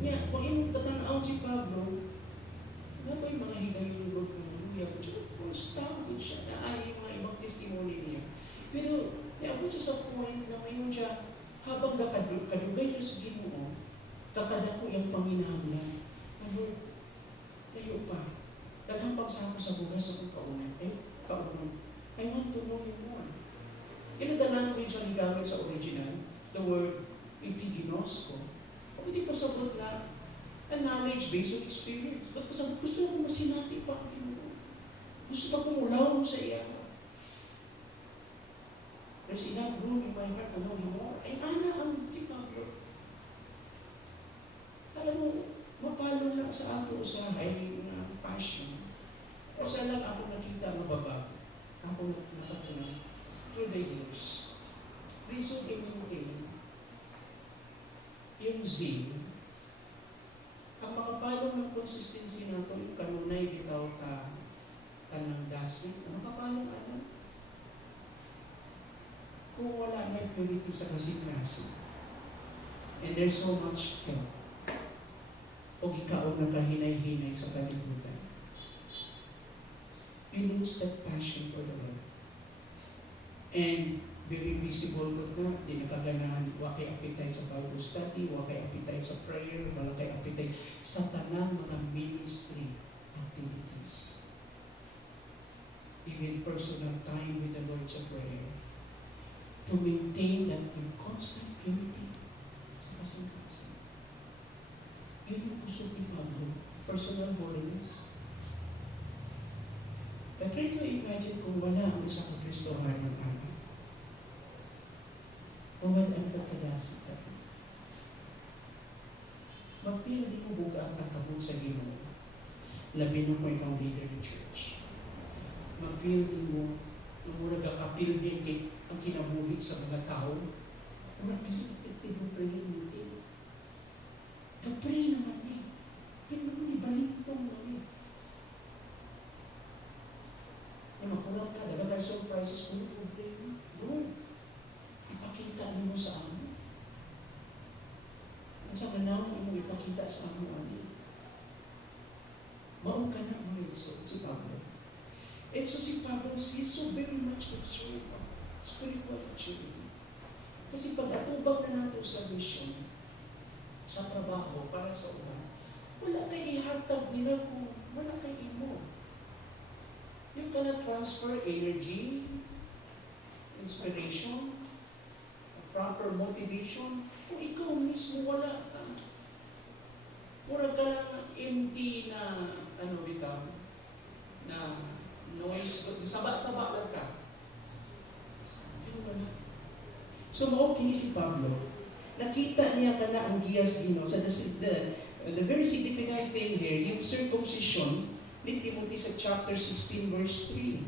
Niya, kung imong tatanaw si Pablo, na ba yung mga higayon Lord ng Hallelujah? Constable siya na ay yung mga ibang testimony niya. Pero, niabot siya sa point na mayroon siya, habang kadugay siya sa Ginoo, kakadako yung panginahanglan. Lord, layo pa. Daghang pagsako sa bugas sa kaunan. Kaunan. I want to know you more. Kinadalan ko yung siya ligamit sa original, the word epiginosko. O hindi pasabot na a knowledge based on experience. Ba't pasabot? Gusto ko masinati pa ang Ginoo. Gusto pa kong ulaw sa iya. There's enough room in my heart to know Him more. Ay, ana ang si Pablo. Alam mo, mapalo lang sa ato usahay na passion. O sa lang ako nakita ang babago. Ako nakatunan. through the years, reason i-maintain yung zeal. Ang makapalong ng consistency na ito, yung kanunay bitaw kanang dasig, ang makapalong ano? Kung wala na yung purity sa kasikasi, and there's so much help, o ikaw na kahinay-hinay sa kalibutan, you lose that passion for the Lord. And very visible ko na, di nakaganahan, wakay appetite sa Bible study, wakay appetite sa prayer, wakay appetite sa tanang mga ministry activities. Even personal time with the Lord sa prayer. To maintain that in constant unity sa kasing-kasing. Yun yung usog ni Pablo, personal holiness. But try to imagine kung wala ang isang Kristohan ng anak. Mawalan ka kadasig ka. Mapil di mo buga ang pagkabog sa Ginoo. Labi na mo ikaw leader ng church. Mapil di mo, umurag ang kapil din kay ang kinabuhi sa mga tao. Mapil effective mo prayer meeting. Kapray naman eh. Pero naman ibalintong naman eh. E makulat ka, daga surprises mo yung problema. Lord, ipakita mo sa amin. Ang sa manaw mo ipakita sa amin ani. Maong ka na mo si Pablo. And so si Pablo, he's so very much concerned about spiritual maturity. Kasi pag atubag na nato sa mission, sa trabaho, para sa ulan, wala kay ihatag nila kung wala kay imo. You cannot transfer energy, inspiration, proper motivation, kung ikaw mismo wala ka. Mura ka lang empty na, na noise, saba-saba lang ka. Wala. So, maokini si Pablo, nakita niya ka na ang giyas Ginoo. So, the very significant thing here, yung circumcision, ni Timothy sa chapter 16, verse 3.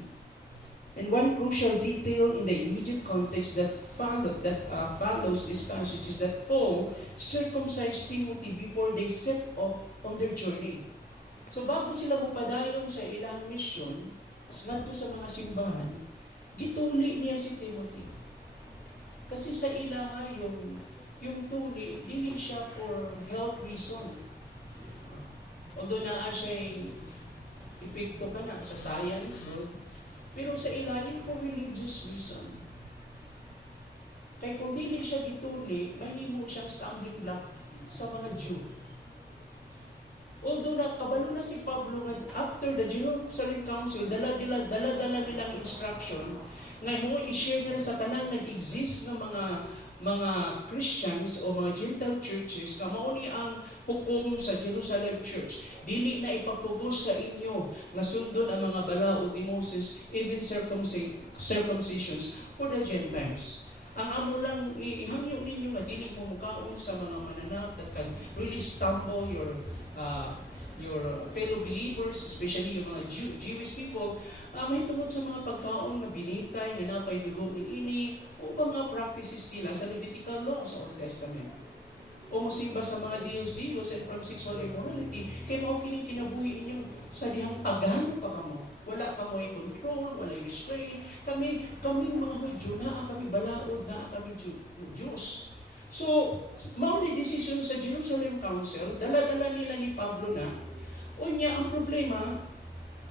And one crucial detail in the immediate context that follows this passage is that Paul circumcised Timothy before they set off on their journey. So bago sila pupadayon sa ilang mission, nato sa mga simbahan, gituli niya si Timothy. Kasi sa ilaha yung tuli, dili siya for health reason. Although naa siya epekto ka na sa science, pero sa ilalim for religious reason. Kaya kung dili siya dituli, mahimo siyang stumbling block sa mga Jew. Although nakabalo na si Pablo nga after the Jerusalem Council, dala-dala nilang instruction nga mo i-share nila sa tanang nag-exist ng mga Christians o mga Gentile churches na mauni ang hukom sa Jerusalem Church. Dili na ipapugos sa inyo na sundon ang mga balaod ni Moses, even circumcisions for the Gentiles. Ang amo lang, ihangyo ninyo na dili mo mukaon sa mga mananap that can really stumble your fellow believers, especially yung mga Jewish people, may tungkol sa mga pagkaon na binitay, na napay dugo ni ini, o mga practices nila sa Levitical law sa Old Testament. O musimba sa mga Diyos and from sexual immorality, kaya mga kinabuhi inyo sa dihang pagano pa kamo. Wala ka mo control, wala restraint. Kami mga Hudyo, kami balaod, kami Diyos. So, mga decision sa Jerusalem Council, dala-dala nila ni Pablo na, unya ang problema,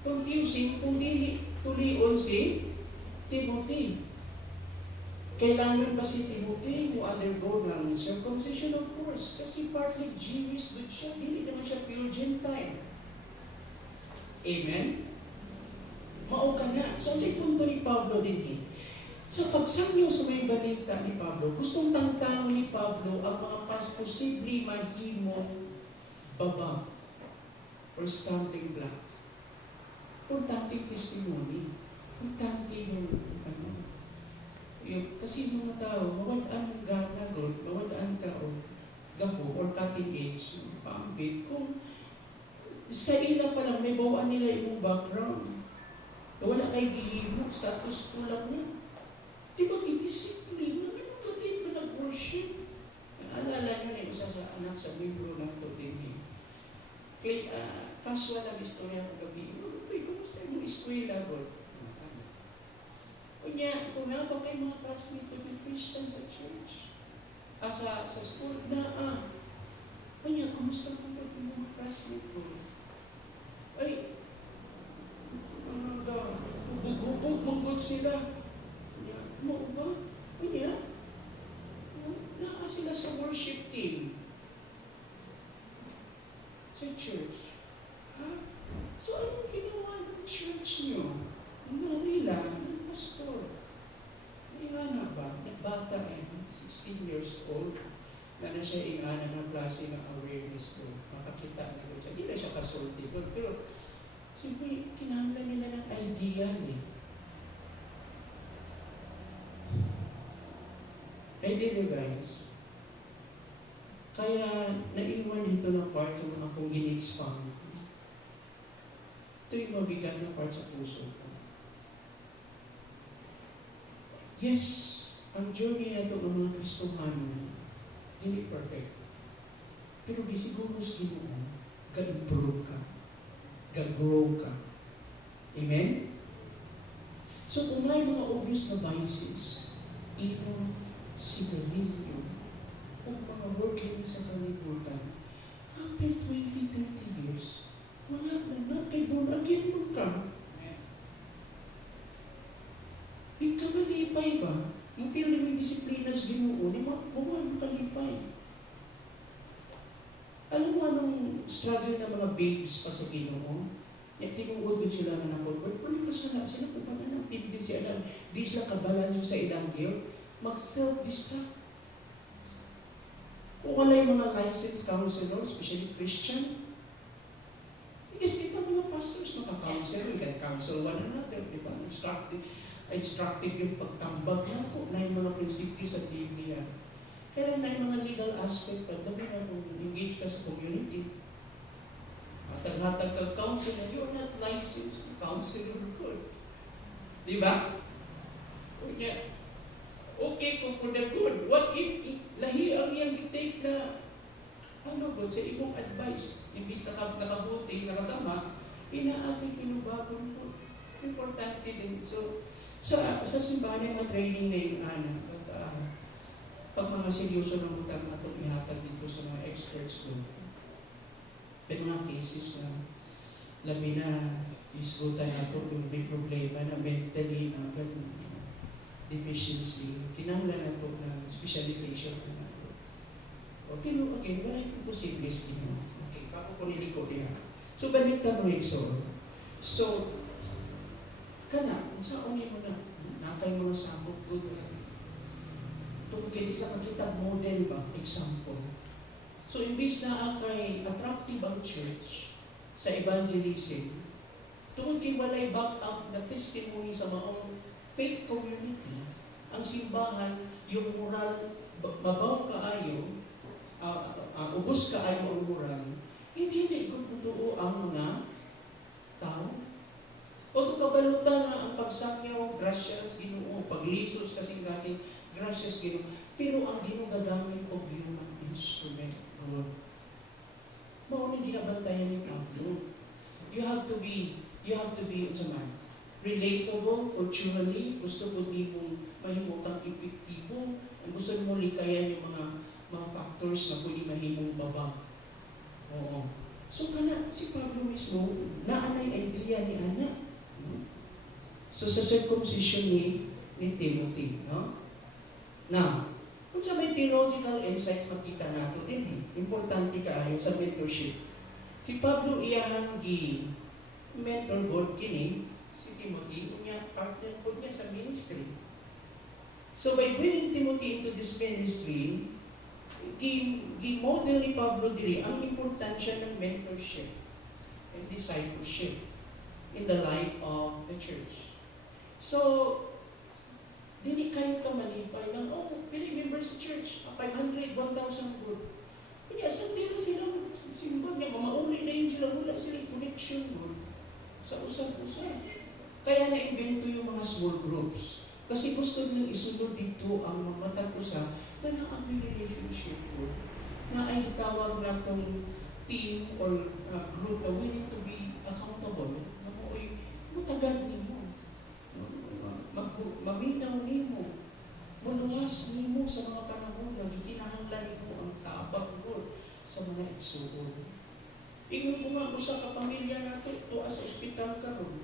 confusing kung dili tulion si Timothy. Kailangan ba si Timothy mo undergo ng circumcision? Of course. Kasi partly Jewish good siya. Hindi naman siya pure Gentile. Amen? Mao ka na. So, sa punto ni Pablo din sa pagsangyo sa may balita ni Pablo, gustong tangtang ni Pablo ang mga posibleng mahimong baba or stumbling block. Importante testimony. Importante kasi mga tao, mawadaan ng gana, mawadaan ka o gapo or cutting edge, pambit. Kung sa ila pa lang, may bawaan nila yung background. Wala kay gihimo, status ko lang niya. Di ba i-discipline? Ano ka din ba nag-worship? Naalala nyo na isa sa anak sa libro na ito din eh. Casual ang istorya ko gabi. Uy, kumusta yung eskwela ko? Kunya, kung nga ba kayo mga classmate ko yung Christian sa church? Sa school? Kunya, kumusta po ba yung mga classmate ko? Ay, hubog-hubog, manggod sila. Kunya, mo ba? Kunya, naa sila sa worship team. Sa church. Ha? So, anong ginawa ng church nyo? Nila, ng pastor. Hindi nga ba? Bata 16 years old, na siya ingana ng klase ng awareness ko. Makakita na ko siya. Hindi na siya kasulti doon. Pero, siyempre, kinahanglan nila ng idea eh. Idea guys. Kaya, naiwan dito ng part ng mga kong gini-expand. Ito yung mabigat na part sa puso ko. Yes, ang journey na ito ng mga Kristohano, hindi perfect. Pero gisiguro sa Ginoo, ga-improve ka, ga-grow ka. Amen? So kung may mga obvious na vices, inom, sigarilyo, o mga working sa kalibutan, after 20-30 years, wala na, kay born again mo ka. Di ka malipay ba? Yung pili mo yung disiplina sa Ginoo, di mo kalipay. Alam mo anong struggle ng mga babes pa sa Ginoo? Tinuod ko sila na na-convert, pero sila kung paano natin din siya alam, di sila kabalanso sa ilang gear, mag-self-destruct. Kung wala yung mga licensed counselors, especially Christian, because kita mga pastors maka-counsel, you can counsel one another, di ba? Instructive yung pagtambag na ito, na yung mga prinsipyo sa Biblia. Kailan na yung mga legal aspect pa, dami na kung engage ka sa community. At hatag ka-counsel na you're not licensed counselor good. Di ba? Okay kung for the good. What if lahi ang iyang i-take na good, sa ibong advice, imbis nakabuti, nakasama, inaagi kinubagon po. Importante din. So, sa simbahan yung mga training na yung pag mga seryoso ng utang na itong ihatag dito sa mga experts ko, may mga cases na labi na isgutan nato yung may problema na mentally na deficiency, kinahanglan na ito ng specialization na ito. Okay, no, again, wala yung posible sa inyo. Okay, pakukunin ko niya. So, balik na mga exor. So, sa unin mo na, nakay mga sakot, good. Tungkol kayo sa makita model ba, example. So, imbis na kay attractive ang church sa evangelism, tungkol kayo walay back up na testimony sa maong faith community, ang simbahan, yung moral, mabaw kaayo, ubos kaayo ang moral, hindi good totoo ang mga tao. O ito kabalutan na ang pagsakyaw, gracias Ginoo, paglisos kasing-kasing, gracias Ginoo. Pero ang Ginoo gagamit o human instrument, Lord. Maunang ginabantayan ni Pablo. You have to be, relatable, culturally, gusto ko di mo mahimutang epektibo, gusto mo likayan yung mga factors na pwede mahimong babang. Oo. So si Pablo mismo, naanay idea ni Ana. So sa circumcision ni Timothy, no? Now, kung sa may theological insights makita nato din, importante kaayo sa mentorship. Si Pablo iyahang mentor God kini si Timothy, unya partner po niya sa ministry. So by bringing Timothy into this ministry, model ni Pablo diri ang importansya ng mentorship and discipleship in the life of the church. So, dili kayo malipay ng, pili members sa church, 500, 1,000 good. Kaya saan nila silang simba niya, mauli na yun sila, wala silang connection good sa usap-usap. Kaya na-invento yung mga small groups. Kasi gusto nilang isunod dito ang mamatag usa na ang relationship ko na ay tawag natong team or group na we need to be accountable. Na mo ay matagal nimo. Maminaw nimo. Muluwas nimo sa mga panahon na gikinahanglan nimo ang tabang Lord sa mga igsuon. Ingon ko nga usa ka pamilya nato tuwa sa ospital karon.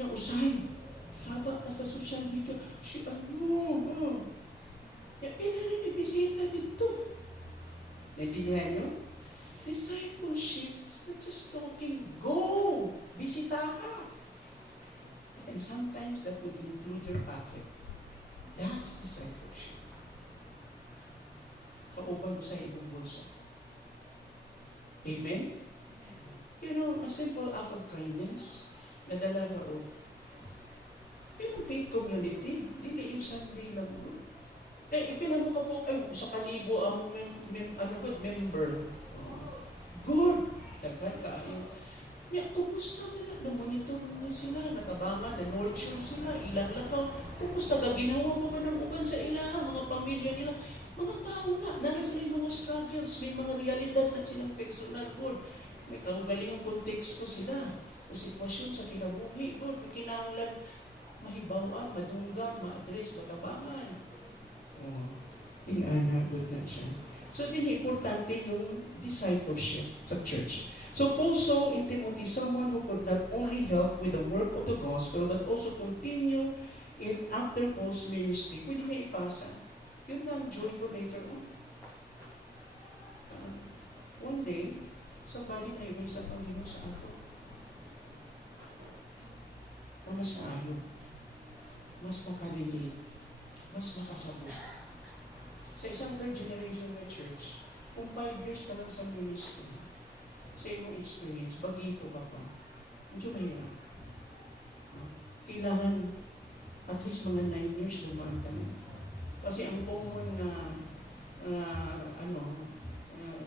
Yang usahay saba ka sa social media, si ano, ya pinarin ibisita dito. Naintindihan nyo? Discipleship is not just talking. Go! Bisita ka. And sometimes that will include your pocket. That's discipleship. Kauban sa ibang bulsa. Amen? You know, a simple act of kindness, nadala na o. Yung faith community, hindi yung Sunday lang po. Ipinamu ka po, sa kalibo ang member. Good! Daghan ka. Kumusta nila? Na-monitor mo sila, nakabangan, na-nurture sila, ilang lakaw. Kumusta ka? Ginawa mo ba ng ugan sa ilaha, mga pamilya nila? Mga tao na, nasa yung mga struggles, may mga realidad na silang personal. Good. May kagaling konteksto sila. O sitwasyon sa kinabuhi. Good. Kinahanglan mahibawan, madunggan, ma-address, magabangan. Good na siya. So, din importante yung discipleship sa church. So, Paul saw in Timothy someone who could not only help with the work of the gospel, but also continue in after Paul's ministry. Pwede nga ipasa. Yun lang, joy ko later on. One day, somebody na ibig sa Panginoon sa ato. Na mas maayon, mas makalilid, mas makasabot. Sa isang third generation na church, kung 5 years ka lang sa ministry, sa iyong experience, bagito ka pa, medyo mahirap. Kailangan at least mga 9 years lumaan ka na. Kasi ang common na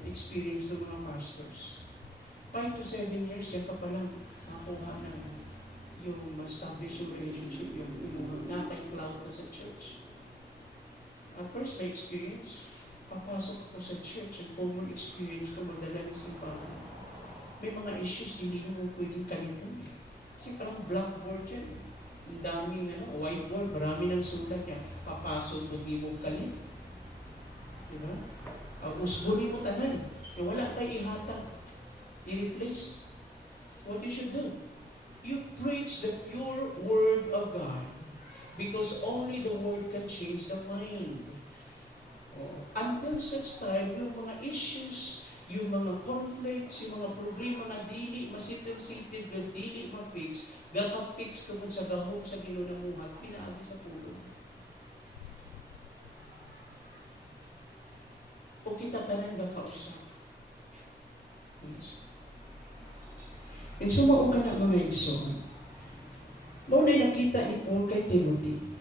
experience ng mga pastors, 5 to 7 years, yan pa palang nakuha na yung establish yung relationship, yung natay-cloud na sa church. At first, my experience, papasok ko sa church at common experience ko, magdala ng simbahan. May mga issues, hindi mo pwedeng kalitin. Kasi parang blackboard yan. Ang daming whiteboard, marami ng sulat yan. Papasok mo, di mo kalit. Diba? Usbuli mo tanan. Wala tayo ihatag. I-replace. What you should do? You preach the pure word of God because only the word can change the mind. Until such time, yung mga issues, yung mga conflicts, yung mga problema na dili masitid-sitid, yung dili ma-fix, gaka-fix ka sa gahong sa ginunamuhan, pinaagi sa pulo. O kita tanan gaka-usap. Yes. And so, maong ka na mga igsoon. Maunay nakita ni Paul kay Timothy.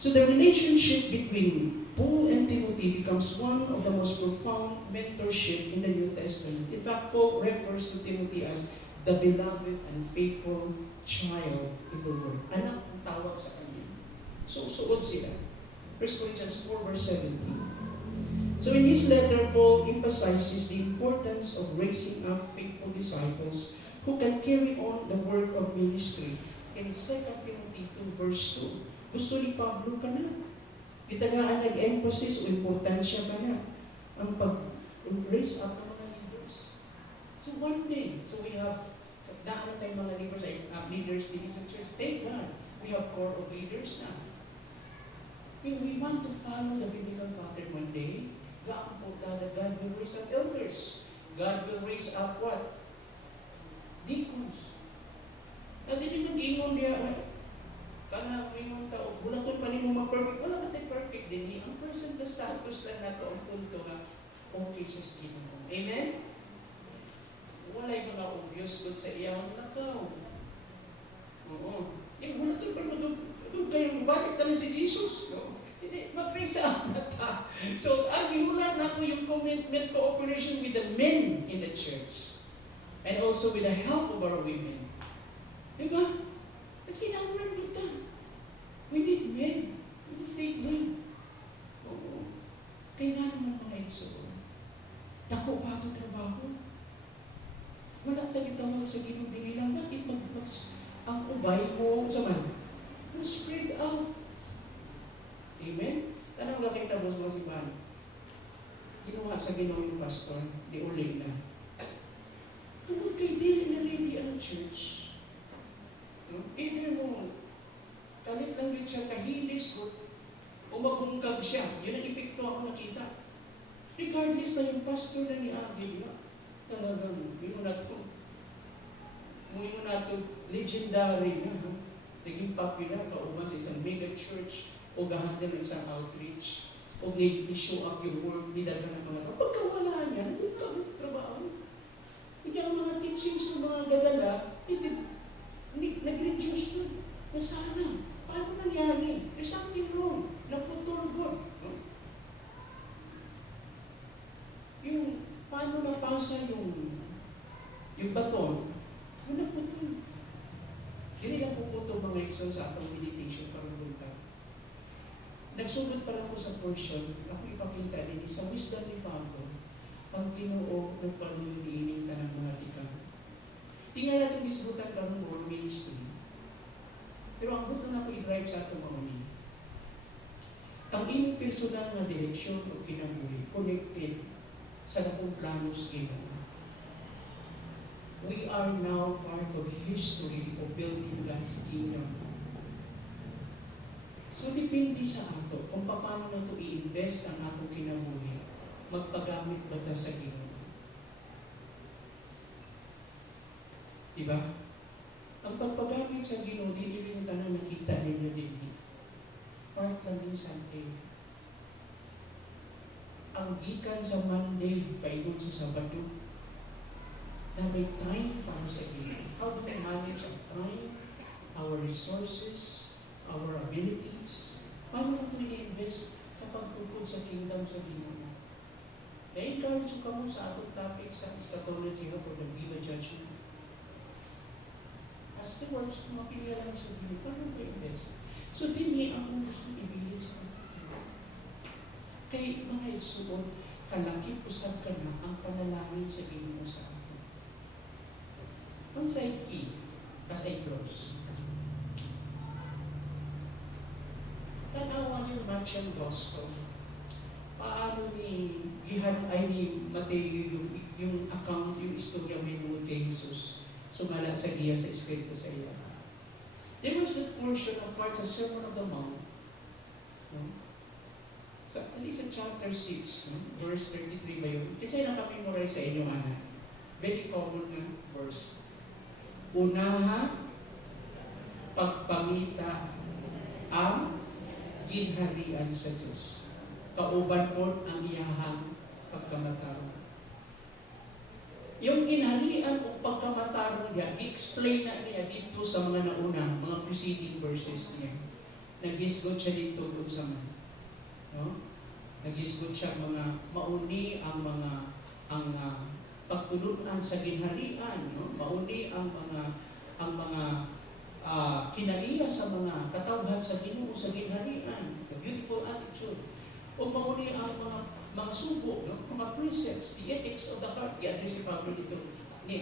So, the relationship between Paul and Timothy becomes one of the most profound mentorship in the New Testament. In fact, Paul refers to Timothy as the beloved and faithful child in the Lord. Anak ang tawag sa kanya. So, suod sila. 1 Corinthians 4 verse 17. So, in his letter, Paul emphasizes the importance of raising up faithful disciples who can carry on the work of ministry. In 2 Timothy 2 verse 2, gusto ni Pablo ka na. Itagaan nag-emphasis o importansya ka na ang pag-raise up ng mga leaders. So one day, so we have, daan na tayong mga leaders din sa church. Thank God, we have core of leaders na. If we want to follow the biblical pattern one day, God will raise up elders. God will raise up what? Deacons. Na din yung gingon niya, kana mingon tao, bulaton pa nimo mag-perfect. Wala ba tayo perfect din? Ang present na status lang nato ang punto nga okay sa Ginoo. Amen? Walay mga obvious good sa iyang nakaw. Oo. Bulaton pa doon kayong balik na si Jesus. No? Hindi, mag-raise-up na ta. So, ang gihulat na ko yung commitment, cooperation with the men in the church. And also with the help of our women. Diba? At kinaunan kita. Amen. Take me. Oo. Kaya nga naman mga igsoon, dako pa ito trabaho. Wala tagitawag sa Ginoo din lang. Bakit ang ubay mo sa man? Spread out. Amen? Tanong lang kayo tapos mga simbahan. Kinuha sa Ginoo yung pastor, di uli na. Tungkol kay dili na lady ang church. Either mo, kalit lang din siya kahilis o mabungkag siya. Yun ang epekto ako nakita. Regardless na yung pastor na ni Agil, talagang, yun na to, legendary na. Naging popular, kauban sa isang mega church o gahandal ng isang outreach o ni-show up yung work, nidagan ng mga tao. Pagkawala niya, trabaho. Hindi ang mga teachings ng mga gadala, nag-reduce na. Nasana. Paano nangyari? There's something wrong. Naputol God. No? Yung, paano napasa yung baton, yung naputol. Hindi lang puputo mga exon sa atong meditation para bulta. Nagsulod pa lang ko sa portion, ako ipakita din sa wisdom ni Pablo, ang Ginoo nagpaluyo niining ka ng mga tikang. Tingnan natin disbutan ka ng mga ministry. Pero ang buto na ko i-drive sa atong mga ulit. Ang iyong personal na direksyon o kinabuhi, connected sa dakong planos Ginoo. We are now part of history of building God's kingdom. So, depende sa ato kung paano na ito i-invest ang atong kinabuhi. Magpagamit ba ta sa Ginoo? Diba? Ang pagpagamit sa Ginoo, dili rin ka na nakita ninyo din. Part lang din sa atin. Ang gikan sa Monday, paingon sa Sabado, na may time para sa Ginoo. How do we manage our time, our resources, our abilities? Paano natin i-invest sa pagtupod sa kingdom sa Ginoo? Na-encourage ko mo sa atong topic sa eschatology for the Viva Judgment. As the words, mapilihan sa Ginoo, paano ito invest? So, din ang gusto ibigay sa Ginoo. Kaya mga igsuon, kalakip usap ka na ang panalangin sa Ginoo sa atin. Ang side key, as I close. Tanawa yung Matthew Gospel. Paano ni Mateo yung account, yung istorya may tungkol kay Jesus sumala sa giya sa Espiritu sa iya. There was that portion of part sa Sermon of the Mount. No? So, at least sa chapter 6, no? Verse 33 ba yun? Kasi nakamemorize sa inyo, anak. Very common na verse. Unaha, pagpangita ang ginharian sa Diyos. Kauban po ang iyahang pagkamataron. Yung ginharian o pagkamataron niya, i-explain na niya dito sa mga nauna, mga preceding verses niya. Nag-isgot siya dito doon sa mga. No? Nag-isgot siya mga mauni ang pagtulunan sa ginharian, no? Mauni ang mga kinaiya sa mga katawhan sa Ginoo sa ginharian, the beautiful attitude. O mauni ang mga sugo, no? Mga precepts, the ethics of the heart, i-address si Pablo dito, ni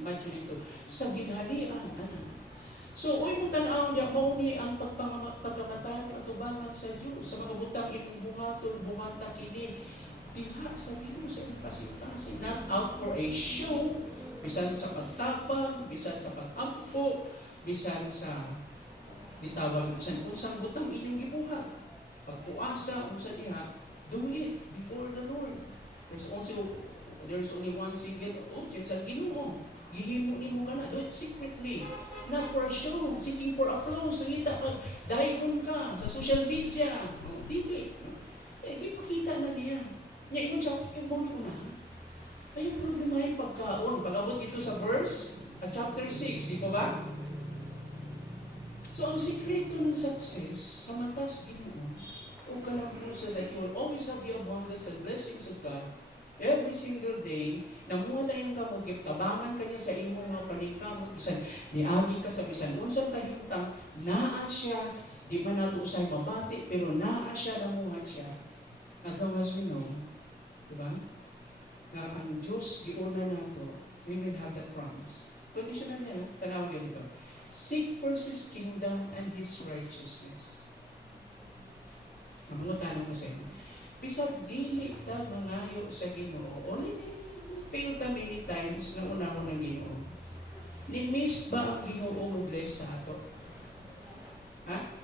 Matthew dito, sa ginharian. So, mong tanaw niya, mauni ang pagpamatahan at tubangan sa Diyos, sa mga butang buhatang ini, diha sa Ginoo sa kasi not out for a show, bisan sa pagtapang, bisan sa pag-ampo, bisan sa bitawag bisan usang butang inyong gibuhat. Pagpuasa unsa diha, do it before the Lord. There's only one single object sa Ginoo. Gihimo nimo kana, do it secretly. Not for a show, seeking for applause. Nakita pag dayon ka sa social media. Dili. Ipakita na niya. Nga, ito siya, yung mga una. Ayun problema yung pagkaon. Pag-abot dito sa verse, chapter 6, di ba ba? So, ang sikreto ng success sa matas Ginoo, o kalabro sa that you will always have the abundance and blessings of God every single day, na muna yung kamugip, tabangan ka niya sa imong mga paningkamot, bisan niagi ka sa bisan unsang kahintang, naa siya Di man nato usay mabati, pero naa siya, namuhat siya. As long as we know, di ba? Na ang Diyos, giuna nato, we will have that promise. Conditional niya, tanawag niya dito. Seek first His kingdom and His righteousness. Mga tanong ko sa inyo. Bisag dili ta mangayo sa Ginoo, only fail ta many times na una ko ng Ginoo. Ni-miss ba ang Ginoo mo bless sa ato? Ha?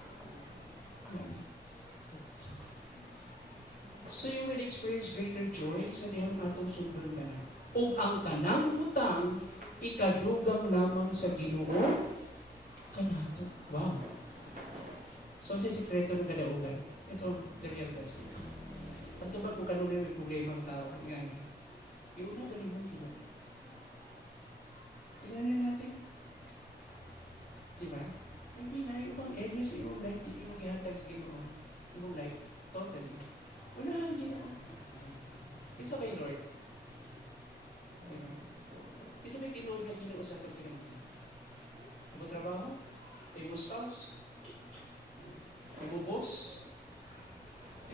So you will experience greater joy sa diyang atong sundon na. O ang tanang butang, ikadugang lamang sa Ginoo, kanato. Wow. So sa sikreto ng kadaugan, ito, the real blessing. At ba kung kanunay may problema ang tao, nga, iuna galing mong Ginoo. Tingnan natin. Diba? Hindi na ibang areas sa iyong life, hindi yung ihatag sa Ginoo. Iyong life, totally. Unahan Ginoo. It's okay, Lord. It's okay, Ginoo, na Ginoo sa ating Imo trabaho, imo spouse, imo boss.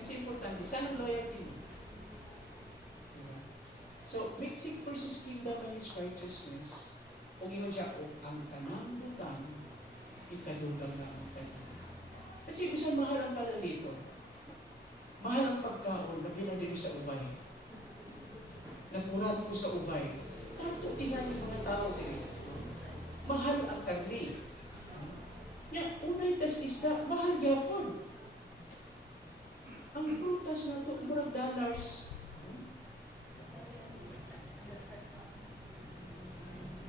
It's important. Saan ang loyalty mo? So, seek first His kingdom and His righteousness. Kung ino siya, ang tanang butang, ikadugang lamang kanina. At sige, isang mahal ang pala dito. Mahal ang pagkaon na pinagdili sa ubay. Nagmurado ko sa ubay. Tato, tingnan yung mga tao din. Mahal ang karni. Yan, unay tas isda, mahal yapon. Ang prutas na ito, murag dollars.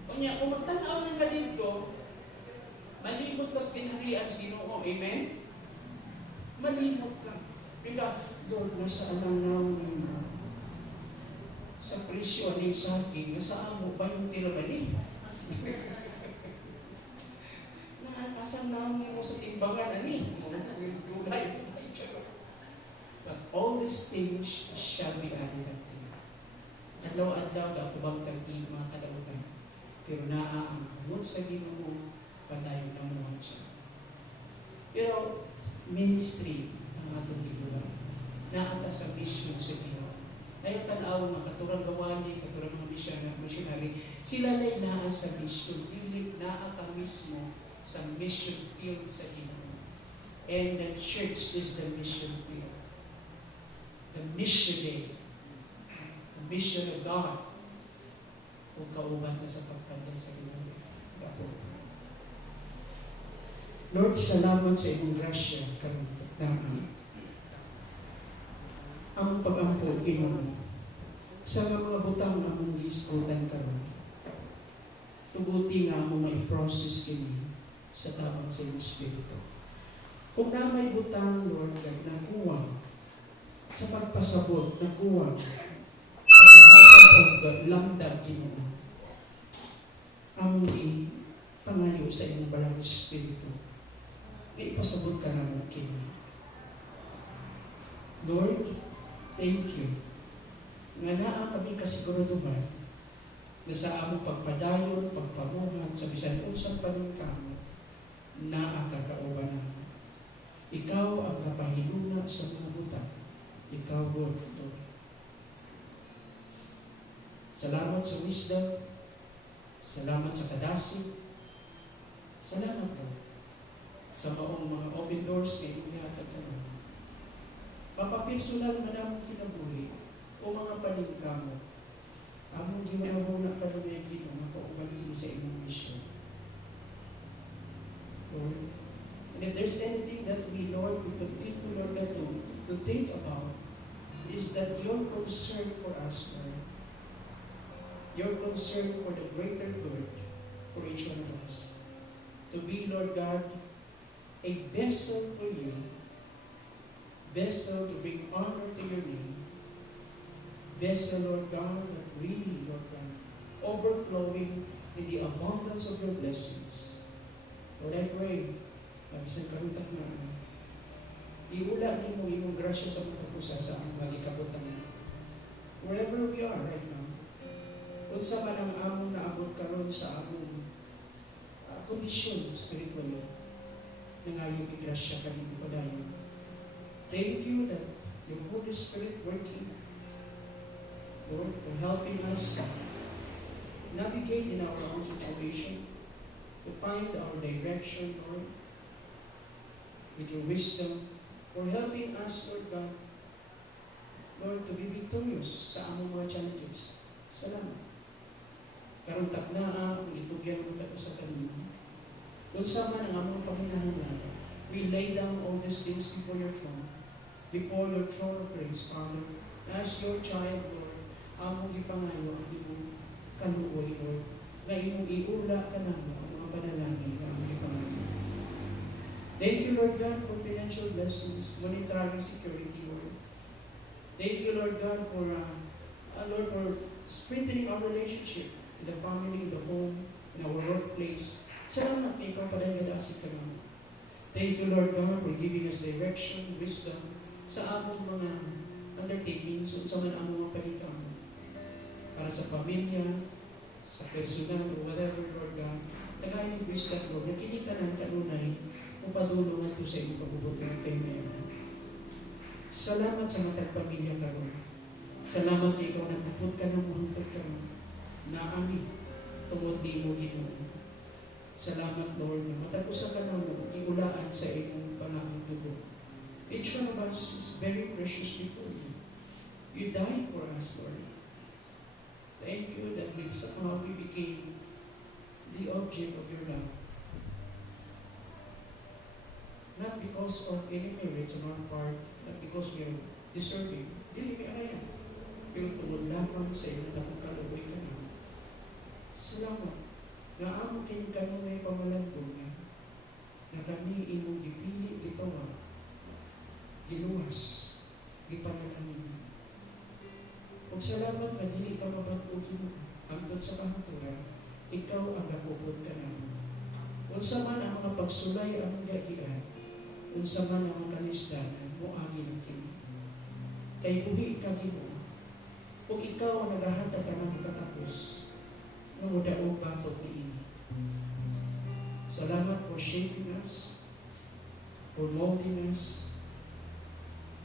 O niya, kung magtanaw ng ka dito, malimot ka sa pinaharian sa Ginoo. Amen? Malimot ka. Bila, Lord, nasa anang mo. Sa presyo, aning saking, nasa amo ba yung tinabali? Nakakasang namin mo sa timbangan, ani? Dulay. But all these things shall be added unto you. Adlaw-adlaw ka kubang tag-i mga kadautan. Pero naa ang kamot sa Ginoo, patayon ang muhat siya. Pero ministry ang atong gigulang. Naa ka sa mission sa Ginoo. Ngayon tanaw mga katurang gawani, katurang mga missionary, sila na'y naa sa mission. Dili naa ka mismo sa mission field sa Ginoo. And the church is the mission field. The mission day. The mission of God. Kung kauban na sa pagpanday sa Ginoo. Lord, salamat sa iyong grasya karon namin. Ang pag-ampo, Ginoo, sa mga butang na mong giskutan karon, tuguti nga mo ma-process kini sa tabang sa iyong Espiritu. Kung na may butang, Lord God, na kuwang sa pagpasabot, na kuwang sa paghatag o lamdag, Ginoo, ang pangayo sa iyong balang Espiritu, may ipasabot ka naman, Ginoo. Lord, thank you. Nga naa kami kasiguraduhan na sa among pagpadayon, pagpamuhan, sa bisan unsang paningkamo, naa kakauban namin. Ikaw ang kapahinuna sa mga butang. Ikaw, Lord. Salamat sa wisdom. Salamat sa kadasig. Salamat po sa maong mga open doors na inihatag naman. Papapirsulan man ang kinabuhi o mga paningkamo. Among ginahuna pa rin yung Ginoo, makauban sa inyong mission. Lord, and if there's anything that we, Lord, we continue, Lord, to think about, is that your concern for us, Lord, your concern for the greater good for each one of us. To be, Lord God, a vessel for you, vessel to bring honor to your name, vessel, Lord God, that really, Lord God, overflowing in the abundance of your blessings. Lord, I pray, mabisan karutak na iula din mo imong grasya sa mga pusa sa among magikabutan. Wherever we are right now, kung sa man ang among naabot karon sa among kondisyon spiritually, Nangayong igrasya ka dito padayon. Thank you that your Holy Spirit working, Lord, for helping us navigate in our own situation, to find our direction, Lord, with your wisdom, for helping us, Lord God, Lord, to be victorious sa among mga challenges. Salamat. Karong taknaa, kung itugyan mo ka sa kanina, kung sama ang among panghinahanglan, we lay down all these things before your throne of grace, Father, as your child, Lord, among ipangayo ang imong kaluoy, Lord, na imong iula ka naman ang mga panalangin na among ipangayo. Thank you, Lord God, for financial blessings, monetary security, Lord. Thank you, Lord God, for Lord, for strengthening our relationship in the family, in the home, in our workplace. Salamat na ikaw pala nalasig ka naman. Thank you, Lord God, for giving us direction, wisdom sa among mga undertakings o sa mga among mga panikamo. Para sa pamilya, sa personal, o whatever, Lord God. Tagay ng wisdom, Lord, na kinitanan kanunay kung padulungan ito sa iyong pagbubuti ng paymayaman. Salamat sa matag pamilya ka, Lord. Salamat na ikaw nagpuput ka ng muhantag ka na ami tungod di mo Ginoo. Salamat, Lord, na matapusan ka na mo iulaan sa iyong panahon dugo. Each one of us is very precious before you. You died for us, Lord. Thank you that somehow we became the object of your love. Not because of any merits on our part, not because we are deserving. Dili may ayaw. Pero tungod lamang sa iyong takapalaboy ka na. Salamat na amo kayong kanunay pamalandong na kami imong gipili, gipawag, giluwas, gipanalamin. Kung salamat na dili ka mabago Ginoo, hangtod sa kahaturan, ikaw ang nagpupod ka namin. Unsa man ang mga pagsulay ang gagian, unsa man ang mga kalisdanan, muagi ng kini. Kay buhi ka Ginoo, kung ikaw ang naghahatag ka ng katapos, ng udaog batok ni ini. Salamat for shaping us, for molding us,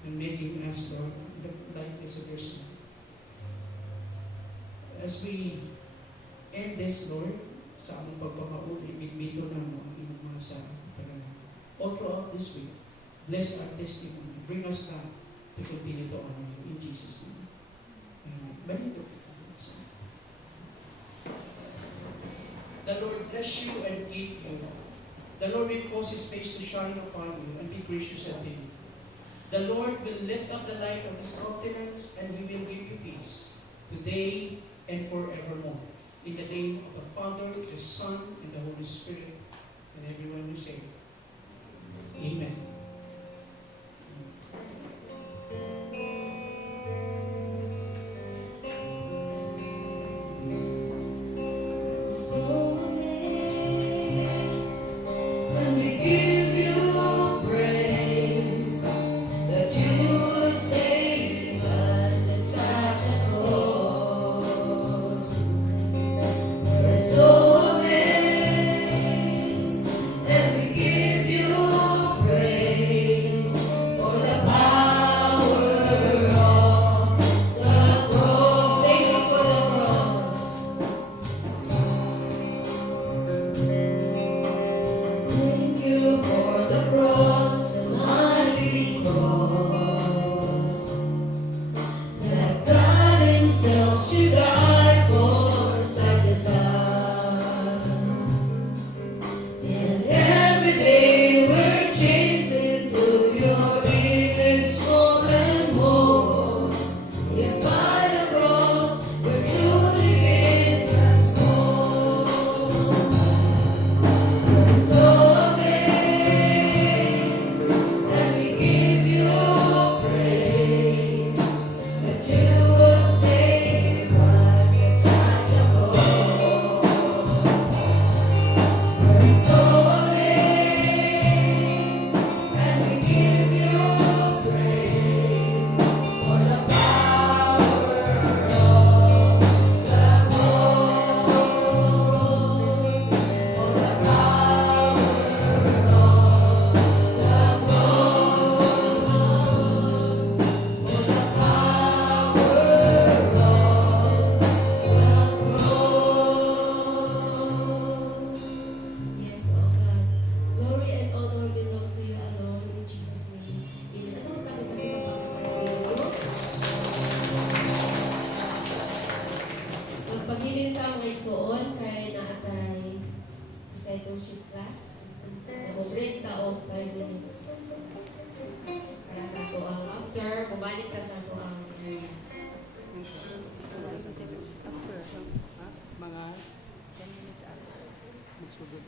and making us, Lord, in the likeness of your Son. As we end this, Lord, sa among pagpamauli, bigbito na mo ang inyong mga sa pangalan. All throughout this week, bless our testimony. Bring us back to continue to honor you. In Jesus' name. Manito. The Lord bless you and keep you. The Lord will cause His face to shine upon you and be gracious unto you. The Lord will lift up the light of His countenance and He will give you peace today and forevermore. In the name of the Father, the Son, and the Holy Spirit, and everyone who say, Amen. Praise. 10 minutes. Para sa ato ang after, mabalik ka sa ato ang area. After, mga 10 minutes after. Magsugod